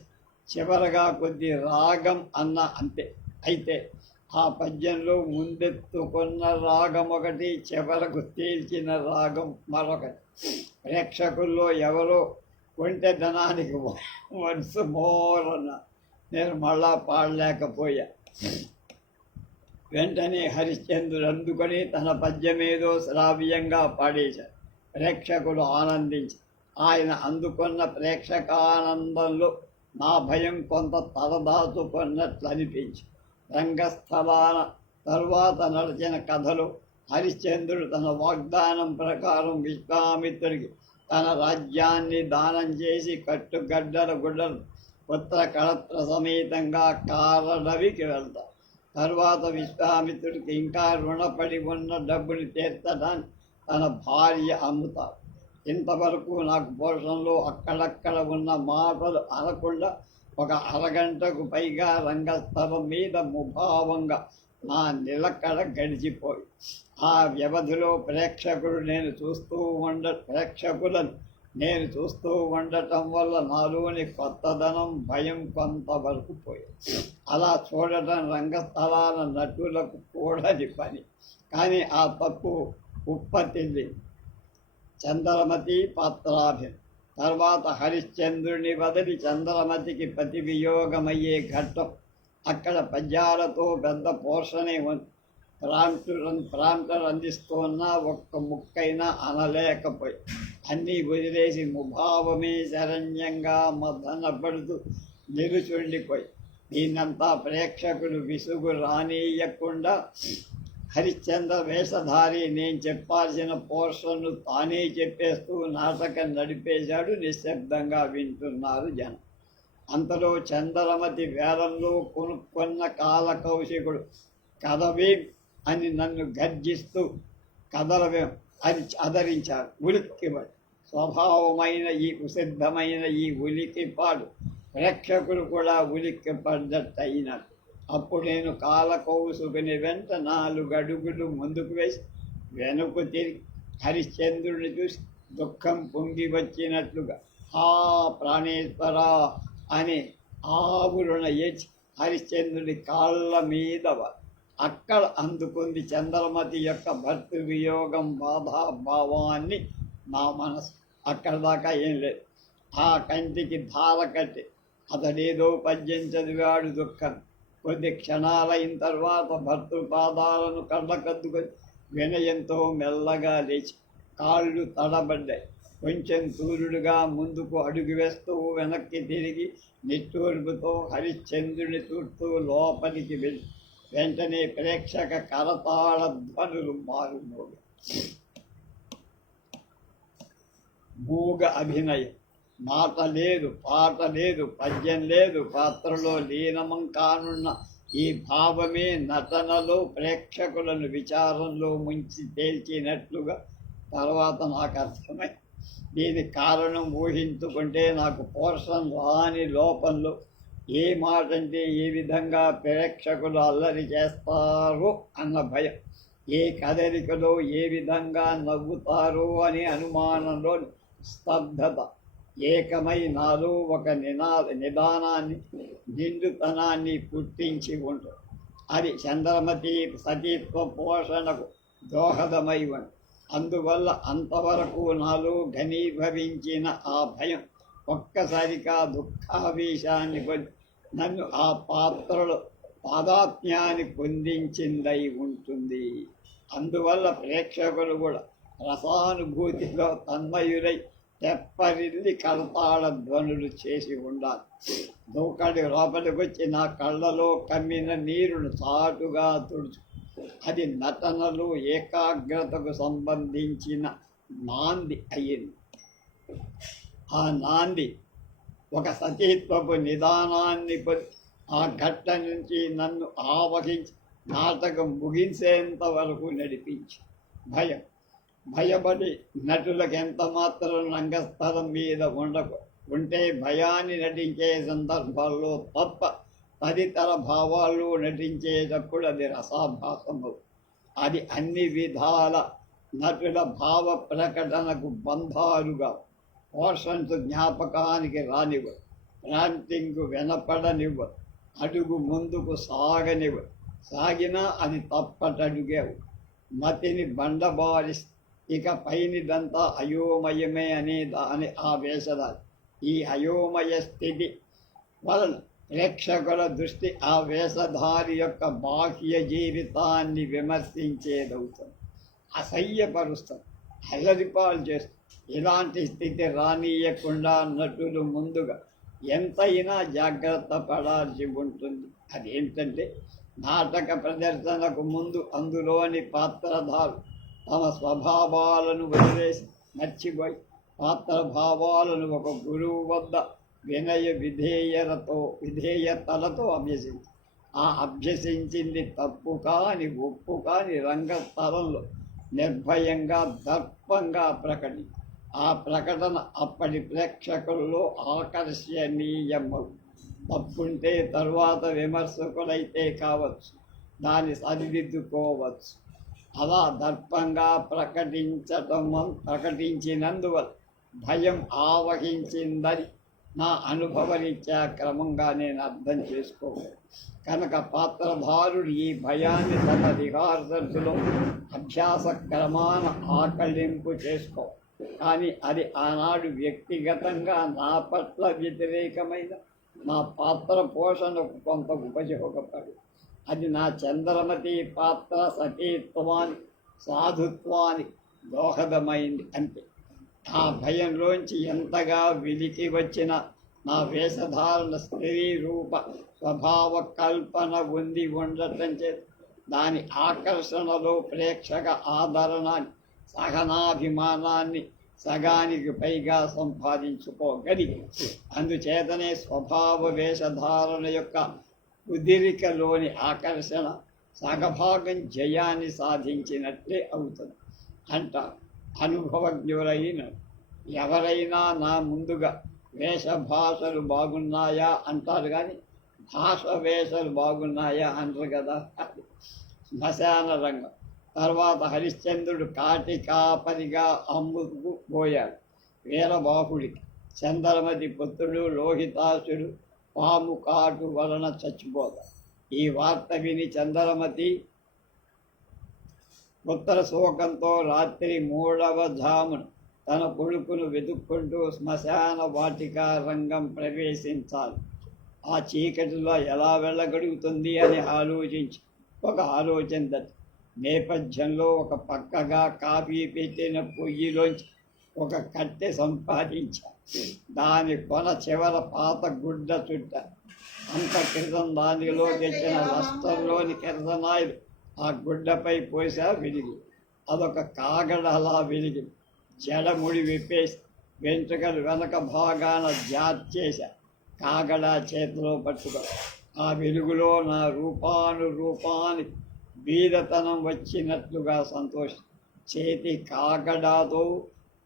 చివరగా కొద్ది రాగం అన్న అంతే. అయితే ఆ పద్యంలో ముందెత్తుకున్న రాగం ఒకటి, చివరకు తేల్చిన రాగం మరొకటి. ప్రేక్షకుల్లో ఎవరో ఒంటెదనానికి వరుస మోరన్న నేను మళ్ళా పాడలేకపోయా. వెంటనే హరిశ్చంద్రుడు అందుకొని తన పద్యమేదో శ్రావ్యంగా పాడేశారు. ప్రేక్షకులు ఆనందించి ఆయన అందుకున్న ప్రేక్షకానందంలో నా భయం కొంత తలదాచుకున్నట్లు అనిపించి రంగస్థలాన తరువాత నడిచిన కథలో హరిశ్చంద్రుడు తన వాగ్దానం ప్రకారం విశ్వామిత్రుడికి తన రాజ్యాన్ని దానం చేసి కట్టుగడ్డల గుడ్డలు పుత్ర కళత్ర సమేతంగా కారడవికి వెళ్తారు. తరువాత విశ్వామిత్రుడికి ఇంకా రుణపడి ఉన్న డబ్బుని తీర్చడానికి తన భార్య అమ్ముతారు. ఇంతవరకు నాకు పోషణలో అక్కడక్కడ ఉన్న మాటలు అనకుండా ఒక అరగంటకు పైగా రంగస్థలం మీద ముభావంగా నా నిలకడ గడిచిపోయి ఆ వ్యవధిలో ప్రేక్షకులను నేను చూస్తూ ఉండటం వల్ల నాలోని కొత్తదనం భయం కొంతవరకు పోయింది. అలా చూడటం రంగస్థలాల నటులకు కూడని పని. కానీ ఆ తప్పు ఉప్పతిల్లి చంద్రమతి పాత్రాభిన్ తర్వాత హరిశ్చంద్రుని వదిలి చంద్రమతికి ప్రతి వియోగమయ్యే ఘట్టం. అక్కడ పద్యాలతో పెద్ద పోషణే ఉంది. ప్రాంతం అందిస్తున్నా ఒక్క ముక్కైనా అనలేకపోయి అన్నీ వదిలేసి ముభావమే శరణ్యంగా మదనపడుతూ నిలుచుండిపోయి దీన్నంతా ప్రేక్షకులు విసుగు రానియకుండా హరిశ్చంద్ర వేషధారి నేను చెప్పాల్సిన పోర్షన్ను తానే చెప్పేస్తూ నాటకం నడిపేశాడు. నిశ్శబ్దంగా వింటున్నారు జనం. అంతలో చంద్రమతి వేలంలో కొనుక్కున్న కాలకౌశికుడు కదవే అని నన్ను గర్జిస్తూ కదలవేం అని అదరించాడు. ఉలిక్కిపడి స్వభావమైన ఈ ప్రసిద్ధమైన ఈ ఉలికిపాడు ప్రేక్షకులు కూడా ఉలిక్కిపడ్డట్టు అయినాడు. అప్పుడు నేను కాలకౌసుకుని వెంట 4 అడుగులు ముందుకు వేసి వెనుకు తిరిగి హరిశ్చంద్రుడిని చూసి దుఃఖం పొంగి వచ్చినట్లుగా హా ప్రాణేశ్వర అని ఆవురుణ ఏచి హరిశ్చంద్రుడి కాళ్ళ మీద అక్కడ అందుకుంది చంద్రమతి యొక్క భర్త వియోగం బాధాభావాన్ని నా మనసు. అక్కడ దాకా ఏం లేదు. ఆ కంటికి ధార కట్టి అతడేదో పద్యం చదివాడు. దుఃఖం కొద్ది క్షణాలైన తర్వాత భర్త పాదాలను కళ్ళకద్దుకొని వినయంతో మెల్లగా లేచి కాళ్ళు తడబడ్డాయి. కొంచెం తూరుడుగా ముందుకు అడుగు వేస్తూ వెనక్కి తిరిగి నిట్టూర్పుతో హరిశ్చంద్రుని చూస్తూ లోపలికి వెళ్ళి వెంటనే ప్రేక్షక కరతాళ ధ్వనులు మారుమోగ. మూగ అభినయం. మాట లేదు, పాట లేదు, పద్యం లేదు. పాత్రలో లీనమం కానున్న ఈ భావమే నటనలో ప్రేక్షకులను విచారంలో ముంచి తేల్చినట్లుగా తర్వాత నాకు అర్థమై దీనికి కారణం ఊహించుకుంటే నాకు పోర్షన్ రాని లోపంలో ఏ మాట అంటే ఏ విధంగా ప్రేక్షకులు అల్లరి చేస్తారో అన్న భయం, ఏ కదలికలో ఏ విధంగా నవ్వుతారో అనే అనుమానంలో స్తబ్దత ఏకమై నాలో ఒక నిదానాన్ని నిండుతనాన్ని పుట్టించి ఉంటుంది. అది చంద్రమతి సతీత్వ పోషణకు దోహదమై ఉంది. అందువల్ల అంతవరకు నాలో ఘనీభవించిన ఆ భయం ఒక్కసారిగా దుఃఖావేశాన్ని పొంది నన్ను ఆ పాత్రలో తాదాత్మ్యాన్ని పొందించిందై ఉంటుంది. అందువల్ల ప్రేక్షకులు కూడా రసానుభూతిలో తన్మయులై తెప్పరిల్లి కలతాళ ధ్వనులు చేసి ఉండాలి. దూకడి లోపలికి వచ్చి నా కళ్ళలో కమ్మిన నీరును చాటుగా తుడుచు. అది నటనలు ఏకాగ్రతకు సంబంధించిన నాంది అయింది. ఆ నాంది ఒక సతీత్వపు నిదానాన్ని ఆ ఘట్ట నుంచి నన్ను ఆవహించి నాటకం ముగించేంత వరకు నడిపించి భయపడి నటులకు ఎంత మాత్రం రంగస్థలం మీద ఉంటే భయాన్ని నటించే సందర్భాల్లో తప్ప తదితర భావాలు నటించేటప్పుడు అది రసాభాసము. అది అన్ని విధాల నటుల భావ ప్రకటనకు బంధాలుగా పోర్షన్స్ జ్ఞాపకానికి రానివ్వ, ప్రాంటింగ్కు వినపడనివ్వ, అడుగు ముందుకు సాగినా అది తప్పటడుగేవు. మతిని బండబారి ఇక పైనిదంతా అయోమయమే అనే దాని ఆవేశదాలు. ఈ అయోమయ స్థితి వలన ప్రేక్షకుల దృష్టి ఆ వేషధారి యొక్క బాహ్య జీవితాన్ని విమర్శించేదవుతుంది, అసహ్యపరుస్తుంది, అల్లరిపాలు చేస్తుంది. ఇలాంటి స్థితి రానియకుండా నటులు ముందుగా ఎంతైనా జాగ్రత్త పడాల్సి ఉంటుంది. అదేంటంటే నాటక ప్రదర్శనకు ముందు అందులోని పాత్రధారు తమ స్వభావాలను వదిలేసి మర్చిపోయి పాత్ర భావాలను ఒక గురువు వద్ద విధేయతలతో అభ్యసించి ఆ అభ్యసించింది తప్పు కాని ఒప్పు కాని రంగస్థలంలో నిర్భయంగా దర్పంగా ప్రకటించి ఆ ప్రకటన అప్పటి ప్రేక్షకుల్లో ఆకర్షణీయము. తప్పుంటే తరువాత విమర్శకులైతే కావచ్చు, దాన్ని సరిదిద్దుకోవచ్చు. అలా దర్పంగా ప్రకటించినందువల్ల భయం ఆవహించిందని నా అనుభవరీత్యా క్రమంగా నేను అర్థం చేసుకోవాలి. కనుక పాత్రధారుడు ఈ భయాన్ని తన రిహార్సల్స్లో అభ్యాస క్రమాన ఆకళింపు చేసుకోవాలి. కానీ అది ఆనాడు వ్యక్తిగతంగా నా పట్ల వ్యతిరేకమైన నా పాత్ర పోషణకు కొంత ఉపయోగపడి అది నా చంద్రమతి పాత్ర సతీత్వానికి సాధుత్వానికి దోహదమైంది అంతే. ఆ భయంలోంచి ఎంతగా వెలికి వచ్చిన నా వేషధారణ స్త్రీ రూప స్వభావ కల్పన ఉండటం చేత దాని ఆకర్షణలో ప్రేక్షక ఆదరణాన్ని సహనాభిమానాన్ని సగానికి పైగా సంపాదించుకోగలిగి అందుచేతనే స్వభావ వేషధారణ యొక్క కుదిరికలోని ఆకర్షణ సగభాగం జయాన్ని సాధించినట్లే అవుతుంది అంటారు అనుభవజ్ఞులైన ఎవరైనా. నా ముందుగా వేషభాషలు బాగున్నాయా అంటారు, కానీ భాష వేషలు బాగున్నాయా అంటారు కదా. శ్మశాన రంగం తర్వాత హరిశ్చంద్రుడు కాటి కాపరిగా అమ్ముకు పోయాడు. వీరబాహుడికి చంద్రమతి పుత్రుడు లోహితాసుడు పాము కాటు వలన చచ్చిపోతాడు. ఈ వార్త విని చంద్రమతి ఉత్తర శోకంతో రాత్రి 3వ జామున తన కొడుకును వెతుక్కుంటూ శ్మశాన వాటికా రంగం ప్రవేశించాలి. ఆ చీకటిలో ఎలా వెళ్ళగలుగుతుంది అని ఆలోచించి ఒక ఆలోచన నేపథ్యంలో ఒక పక్కగా కాఫీ పెట్టిన పొయ్యిలోంచి ఒక కట్టె సంపాదించారు. దాని కొన చివర పాత గుడ్డ చుట్ట. అంత క్రితం దానిలో తెచ్చిన వస్త్రంలోని కిరసనాయిలు ఆ గుడ్డపై పోసా వెలిగి అదొక కాగడలా వెలిగి జడముడి విప్పేసి వెంట్రుకలు వెనక భాగాన జార్చేశా. కాగడ చేతిలో పట్టుకో ఆ వెలుగులో నా రూపానికి బీదతనం వచ్చినట్లుగా సంతోషం చేతి కాగడాతో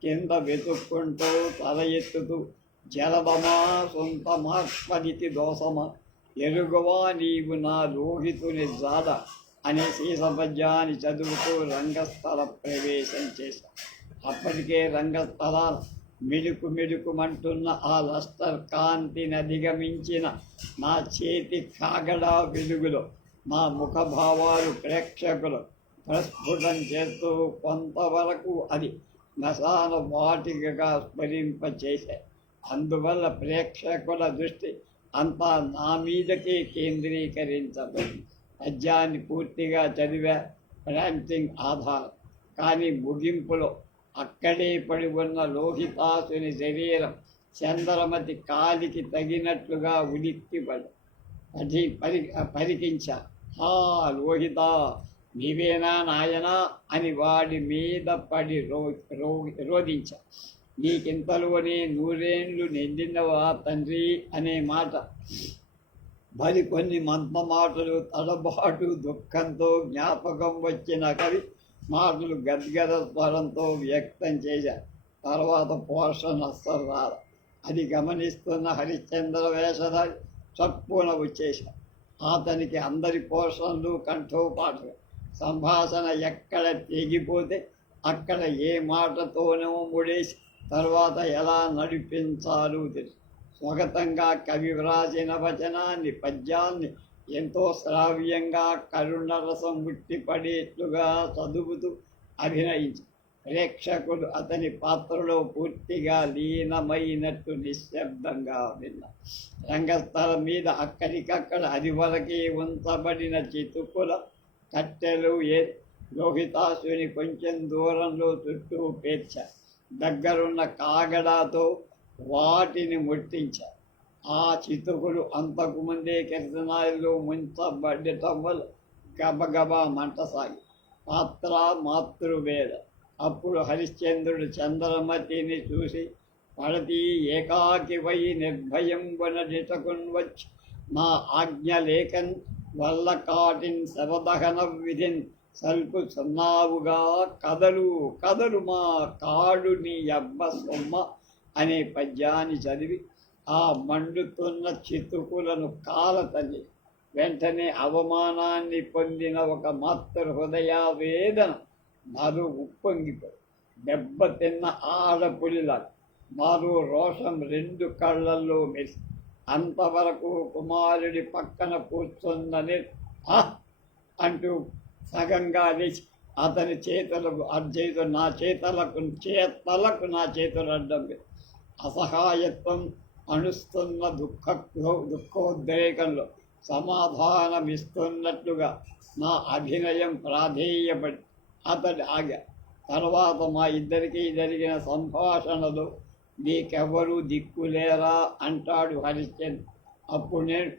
కింద వెతుక్కుంటూ తల ఎత్తుతూ జలదమా సొంత మార్పదితి దోషమా ఎరుగువా నీవు నా లోహితుని జాడ అనే సీసపద్యాన్ని చదువుతూ రంగస్థల ప్రవేశం చేశా. అప్పటికే రంగస్థలాలు మెలుకుమంటున్న ఆ లస్టర్ కాంతిని అధిగమించిన నా చేతి కాగడా వెలుగులో నా ముఖభావాలు ప్రేక్షకులు ప్రస్ఫుటం చేస్తూ కొంతవరకు అది శ్మశాన వాటికగా స్మరింపచేశాయి. అందువల్ల ప్రేక్షకుల దృష్టి అంతా నా మీదకే కేంద్రీకరించబడింది. పద్యాన్ని పూర్తిగా చదివా ప్రాంప్టింగ్ ఆధారం, కానీ ముగింపులో అక్కడే పడి ఉన్న లోహితాసుని శరీరం చంద్రమతి కాలికి తగినట్లుగా ఉలిక్కిపడి పరికించా. హా లోహిత, నీవేనా నాయనా అని వాడి మీద పడి రోధించా. నీకింతలోనే నూరేండ్లు నిండినవా తండ్రి అనే మాట మరికొన్ని మంత్ర మాటలు తడబాటు దుఃఖంతో జ్ఞాపకం వచ్చిన కవి మాటలు గద్గద స్వరంతో వ్యక్తం చేశారు. తర్వాత పోషణ అస్సలు రాదు. అది గమనిస్తున్న హరిశ్చంద్ర వేషధారి చప్పున వచ్చేశారు. అతనికి అందరి పోషణలు కంఠోపాఠం. సంభాషణ ఎక్కడ తెగిపోతే అక్కడ ఏ మాటతోనో ముడేసి తర్వాత ఎలా నడిపించాలో తెలుసు. స్వగతంగా కవి వ్రాసిన వచనాన్ని, పద్యాన్ని ఎంతో శ్రావ్యంగా కరుణరసం ఉట్టిపడేట్లుగా చదువుతూ అభినయించి ప్రేక్షకులు అతని పాత్రలో పూర్తిగా లీనమైనట్టు నిశ్శబ్దంగా విన్నారు. రంగస్థలం మీద అక్కడికక్కడ అదివరకే ఉంచబడిన చితుకుల కట్టెలు లోహితాసుని కొంచెం దూరంలో చుట్టూ పేర్చారు. దగ్గరున్న కాగడాతో వాటిని ముట్టించారు. ఆ చితుకులు అంతకుముందే కిరసనాయిల్లో ముంచబడటం వల్ల గబగబా మంటసాగి పాత్ర మాతృవేద. అప్పుడు హరిశ్చంద్రుడు చంద్రమతిని చూసి, పడతి ఏకాకి వై నిర్భయం వనడిటకున్ వచ్చి నా ఆజ్ఞ లేకన్ వల్ల కాటిన్ శవదహన విధిన్ సల్పు సున్నావుగా కదలు కదలు మా కాడు నీ అబ్బ సొమ్మ అనే పద్యాన్ని చదివి ఆ మండుతున్న చితుకులను కాలతల్లి. వెంటనే అవమానాన్ని పొందిన ఒక మాతృ హృదయావేదన నాలో ఉప్పొంగిపోయి దెబ్బతిన్న ఆడపులిలా నాలో రోషం రెండు కళ్ళల్లో మెరిసి అంతవరకు కుమారుడి పక్కన కూర్చుందని అంటూ సగంగా లేచి అతని చేతులకు నా చేతులు అడ్డం అసహాయత్వం అణుస్తున్న దుఃఖోద్రేకంలో సమాధానమిస్తున్నట్లుగా నా అభినయం ప్రాధేయపడి అతడు ఆగా. తర్వాత మా ఇద్దరికీ జరిగిన సంభాషణలో నీకెవరూ దిక్కులేరా అంటాడు హరిశ్చంద్ర. అప్పుడు నేను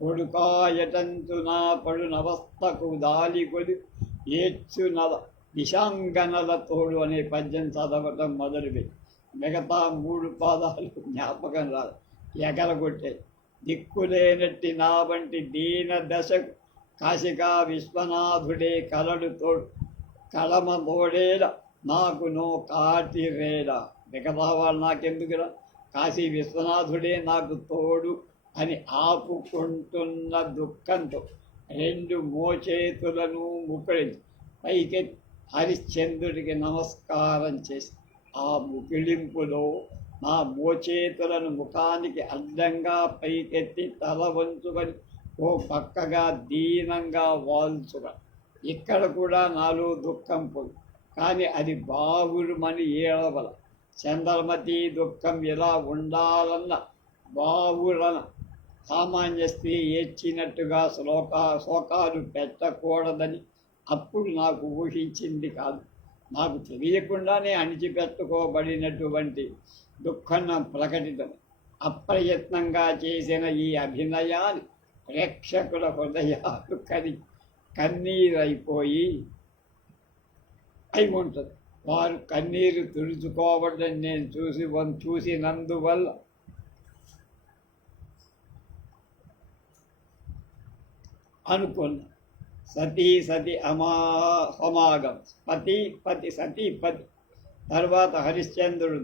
కొడుకాయటంతు నా పడు నవస్థకు దాలి కొలి ఏడ్చు నల దిశాంగనల తోడు అనే పద్యం చదవటం మొదలుపెట్టి మిగతా 3 పాదాలు జ్ఞాపకం రాదు, ఎగరగొట్టే. దిక్కులేనట్టి నా వంటి దీన దశకు కాశికా విశ్వనాథుడే కలడు తోడు, కళమ తోడేల నాకు నో కాటిరేల. మిగతా వాళ్ళు నాకెందుకురా, కాశీ విశ్వనాథుడే నాకు తోడు అని ఆపుకుంటున్న దుఃఖంతో 2 మోచేతులను ముకుళించి పైకెత్తి హరిశ్చంద్రుడికి నమస్కారం చేసి ఆ ముకిళింపులో నా మోచేతులను ముఖానికి అడ్డంగా పైకెత్తి తల వంచుకొని ఓ పక్కగా దీనంగా వాల్చుగా. ఇక్కడ కూడా నాలో దుఃఖం పోయి, కానీ అది బావురుమని ఏడవల. చంద్రమతి దుఃఖం ఎలా ఉండాలన్న బావురన సామాన్య స్త్రీ ఏడ్చినట్టుగా శోకాలు పెట్టకూడదని అప్పుడు నాకు ఊహించింది కాదు. నాకు తెలియకుండానే అణిచిపెట్టుకోబడినటువంటి దుఃఖం ప్రకటితం. అప్రయత్నంగా చేసిన ఈ అభినయాన్ని ప్రేక్షకుల హృదయాలు కన్నీరైపోయి అయి ఉంటుంది. వారు కన్నీరు తుడుచుకోవడం నేను చూసినందువల్ల అనుకున్నా. సతీ సమాగం పతి సతీ పతి. తర్వాత హరిశ్చంద్రుడు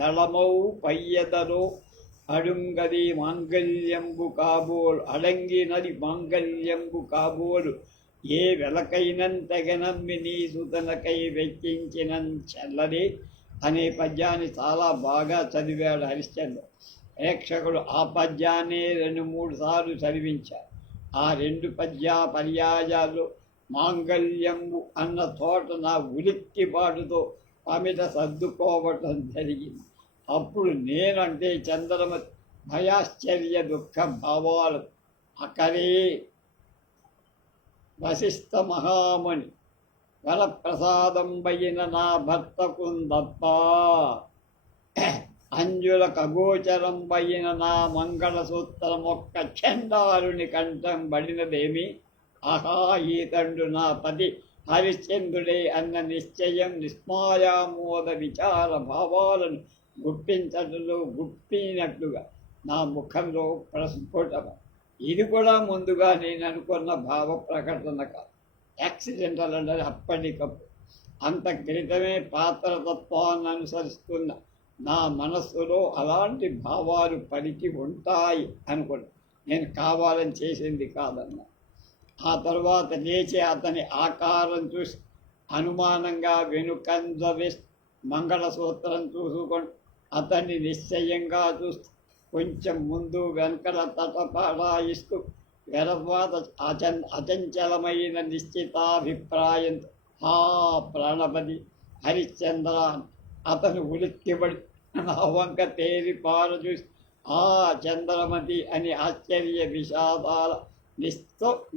దళమౌ పయ్యదలో అడుంగది మాంగళ్యంబు కాబోలు అడంగినది మాంగళ్యంబు కాబోలు ఏ వెలకైనంతగనమ్మి నీ సుతనకై వెచ్చించిన చల్లదే అనే పద్యాన్ని చాలా బాగా చదివాడు హరిశ్చంద్రుడు. ప్రేక్షకులు ఆ పద్యాన్ని 2-3 సార్లు చదివించారు. ఆ 2 పర్యాయాలు మాంగళ్యంబు అన్న తోట నా ఉలిక్కిపాటుతో పమిట సర్దుకోవటం జరిగింది. అప్పుడు నేనంటే చంద్రమతి భయాశ్చర్య దుఃఖ భావాలు అక్కడే వశిష్ఠ మహాముని వరప్రసాదం పైన నా భర్తకుందప్ప అంజుల ఖగోచరం పైన నా మంగళసూత్రమొక్క చండాలుని కంఠం బడినదేమి ఆహా ఈతండు నా పది హరిశ్చంద్రుడే అన్న నిశ్చయం నిస్మాయామోద విచార భావాలను గుప్పించటంలో గుప్పినట్లుగా నా ముఖంలో ప్రస్ఫుటం. ఇది కూడా ముందుగా నేను అనుకున్న భావ ప్రకటన కాదు, యాక్సిడెంటల్ అంటే అప్పటికప్పుడు. అంత క్రితమే పాత్రతత్వాన్ని అనుసరిస్తున్న నా మనస్సులో అలాంటి భావాలు పలికి ఉంటాయి అనుకున్నా. నేను కావాలని చేసింది కాదన్నా. ఆ తర్వాత లేచి అతని ఆకారం చూసి అనుమానంగా వెనుకంజ వేసి మంగళసూత్రం చూసుకొని అతన్ని నిశ్చయంగా చూస్తూ కొంచెం ముందు వెనకల తటపడాయిస్తూ వెరవాత అచంచలమైన నిశ్చితాభిప్రాయంతో ఆ ప్రాణపతి హరిశ్చంద్ర అతను ఉలిక్కిబడి నా వంక తేరిపార చూసి ఆ చంద్రమతి అని ఆశ్చర్య విషాదాల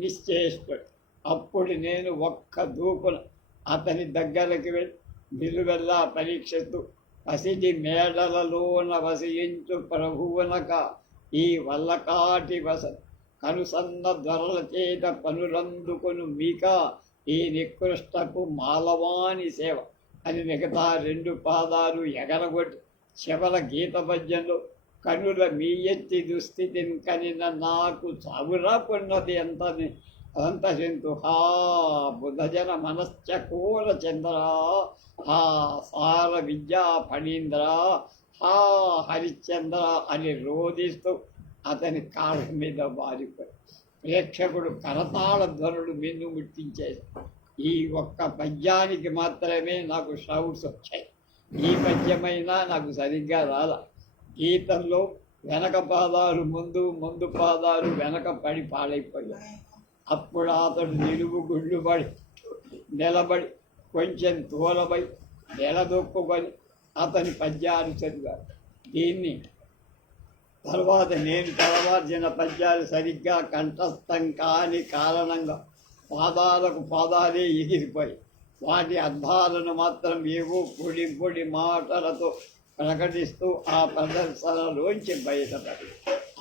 నిశ్చేష్టుడు. అప్పుడు నేను ఒక్క దూకున అతని దగ్గరికి వెళ్ళి నిలువెల్లా పరీక్షిస్తూ పసిడి మేడలలోన వసించు ప్రభువునక ఈ వల్లకాటి కనుసన్న ధ్వరల చేత పనులందుకొను మీక ఈ నికృష్టపు మాలవాణి సేవ అని మిగతా రెండు పాదాలు ఎగరగొట్టి శబల గీత పద్యంలో కనుల మీ ఎత్తి దుస్థితిని కనిన నాకు చావురా పొన్నది ఎంతని అదంతసింతు హా బుధజన మనశ్చకోర చంద్ర హా సార విద్యా ఫణీంద్ర హా హరిశ్చంద్ర అని రోధిస్తూ అతని కాళ్ళ మీద బారిపోయి ప్రేక్షకుడు కరతాళ ధ్వనుడు మిన్ను ముట్టించేది. ఈ ఒక్క పద్యానికి మాత్రమే నాకు షౌట్స్ వచ్చాయి. ఈ పద్యమైనా నాకు సరిగ్గా రాల. గీతంలో వెనక పాదాలు ముందు, ముందు పాదాలు వెనక పడి పాడైపోయాయి. అప్పుడు అతడు నిలువు గుళ్ళుబడి నిలబడి కొంచెం తూలబై నిలదొక్కుకొని అతని పద్యాలు చదివారు. దీన్ని తర్వాత నేను చదవాల్సిన పద్యాలు సరిగ్గా కంఠస్థం కాని కారణంగా పాదాలకు పాదాలే ఎగిరిపోయి వాటి అర్థాలను మాత్రం ఏవో పొడి పొడి మాటలతో ప్రకటిస్తూ ఆ ప్రదర్శనలోంచి బయటపడి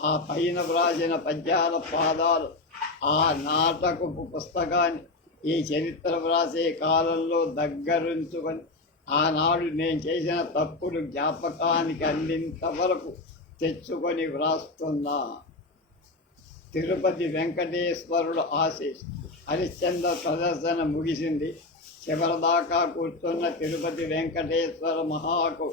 ఆ పైన వ్రాసిన పద్యాల పాదాలు ఆ నాటకపు పుస్తకాన్ని ఈ చరిత్ర వ్రాసే కాలంలో దగ్గరుంచుకొని ఆనాడు నేను చేసిన తప్పులు జ్ఞాపకానికి అందింత వరకు తెచ్చుకొని వ్రాస్తున్నా. తిరుపతి వెంకటేశ్వరుడు ఆశీస్ హరిశ్చంద్ర ప్రదర్శన ముగిసింది. చివరిదాకా కూర్చున్న తిరుపతి వెంకటేశ్వర మహాకు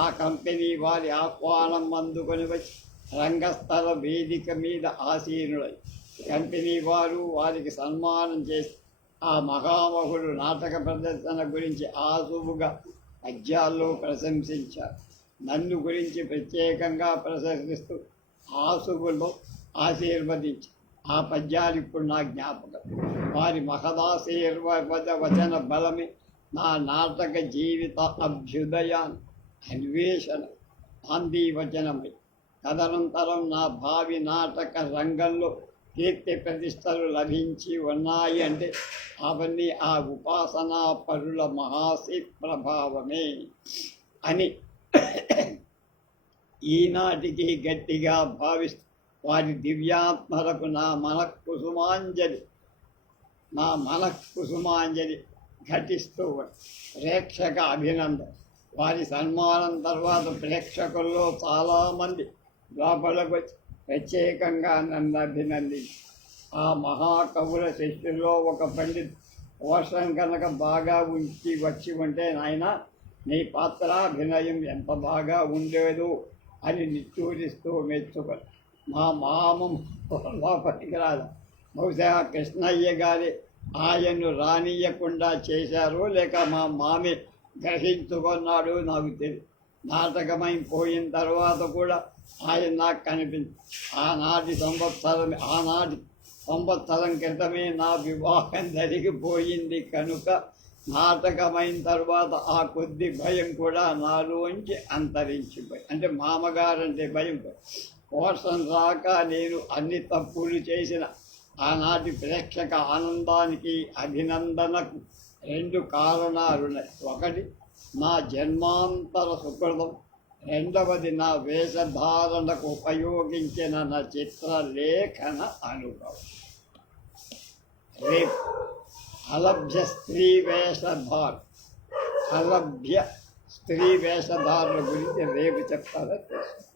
ఆ కంపెనీ వారి ఆహ్వానం అందుకొని వచ్చి రంగస్థల వేదిక మీద ఆసీనుడై కంపెనీ వారు వారికి సన్మానం చేసి ఆ మహామహుడు నాటక ప్రదర్శన గురించి ఆసువుగా పద్యాల్లో ప్రశంసించారు. నన్ను గురించి ప్రత్యేకంగా ప్రశంసిస్తూ ఆసువులో ఆశీర్వదించి ఆ పద్యాలు ఇప్పుడు నా జ్ఞాపకం. వారి మహదాశీర్వద వచన బలమే నా నాటక జీవిత అభ్యుదయాన్ని అన్వేషణ గాంధీవచనమై తదనంతరం నా భావి నాటక రంగంలో కీర్తి ప్రతిష్టలు లభించి ఉన్నాయి అంటే అవన్నీ ఆ ఉపాసనా పరుల మహాసి ప్రభావమే అని ఈనాటికి గట్టిగా భావిస్తూ వారి దివ్యాత్మలకు నా మనఃకుసుమాంజలి ఘటిస్తూ ప్రేక్షక అభినందన. వారి సన్మానం తర్వాత ప్రేక్షకుల్లో చాలామంది లోపలకు వచ్చి ప్రత్యేకంగా నన్ను అభినందించి ఆ మహాకవుల శిష్యుల్లో ఒక పండిత్ పోషణ కనుక బాగా వచ్చి ఉంటే నాయన నీ పాత్రాభినయం ఎంత బాగా ఉండేదో అని నిట్టూరిస్తూ మెచ్చుకొని మా మామం లోపలికి రాదు. బహుశా కృష్ణయ్య గారి ఆయన్ను రానియకుండా చేశారో లేక మా మామి గ్రహించుకున్నాడో నాకు తెలియదు. నాటకమైపోయిన తర్వాత కూడా ఆయన నాకు కనిపించి ఆనాటి సంవత్సరం క్రితమే నా వివాహం జరిగిపోయింది కనుక నాటకమైన తర్వాత ఆ కొద్ది భయం కూడా నాలోంచి అంతరించిపోయి, అంటే మామగారంటే భయం కోసం రాక నేను అన్ని తప్పులు చేసిన ఆనాటి ప్రేక్షక ఆనందానికి అభినందనకు రెండు కారణాలు ఉన్నాయి. ఒకటి నా జన్మాంతర సుకృతం, రెండవది నా వేషధారణకు ఉపయోగించిన నా చిత్రలేఖన అనుభవం. రేపు అలభ్య స్త్రీ వేషధారు, అలభ్య స్త్రీ వేషధారుల గురించి రేపు చెప్తారా తెలుసు.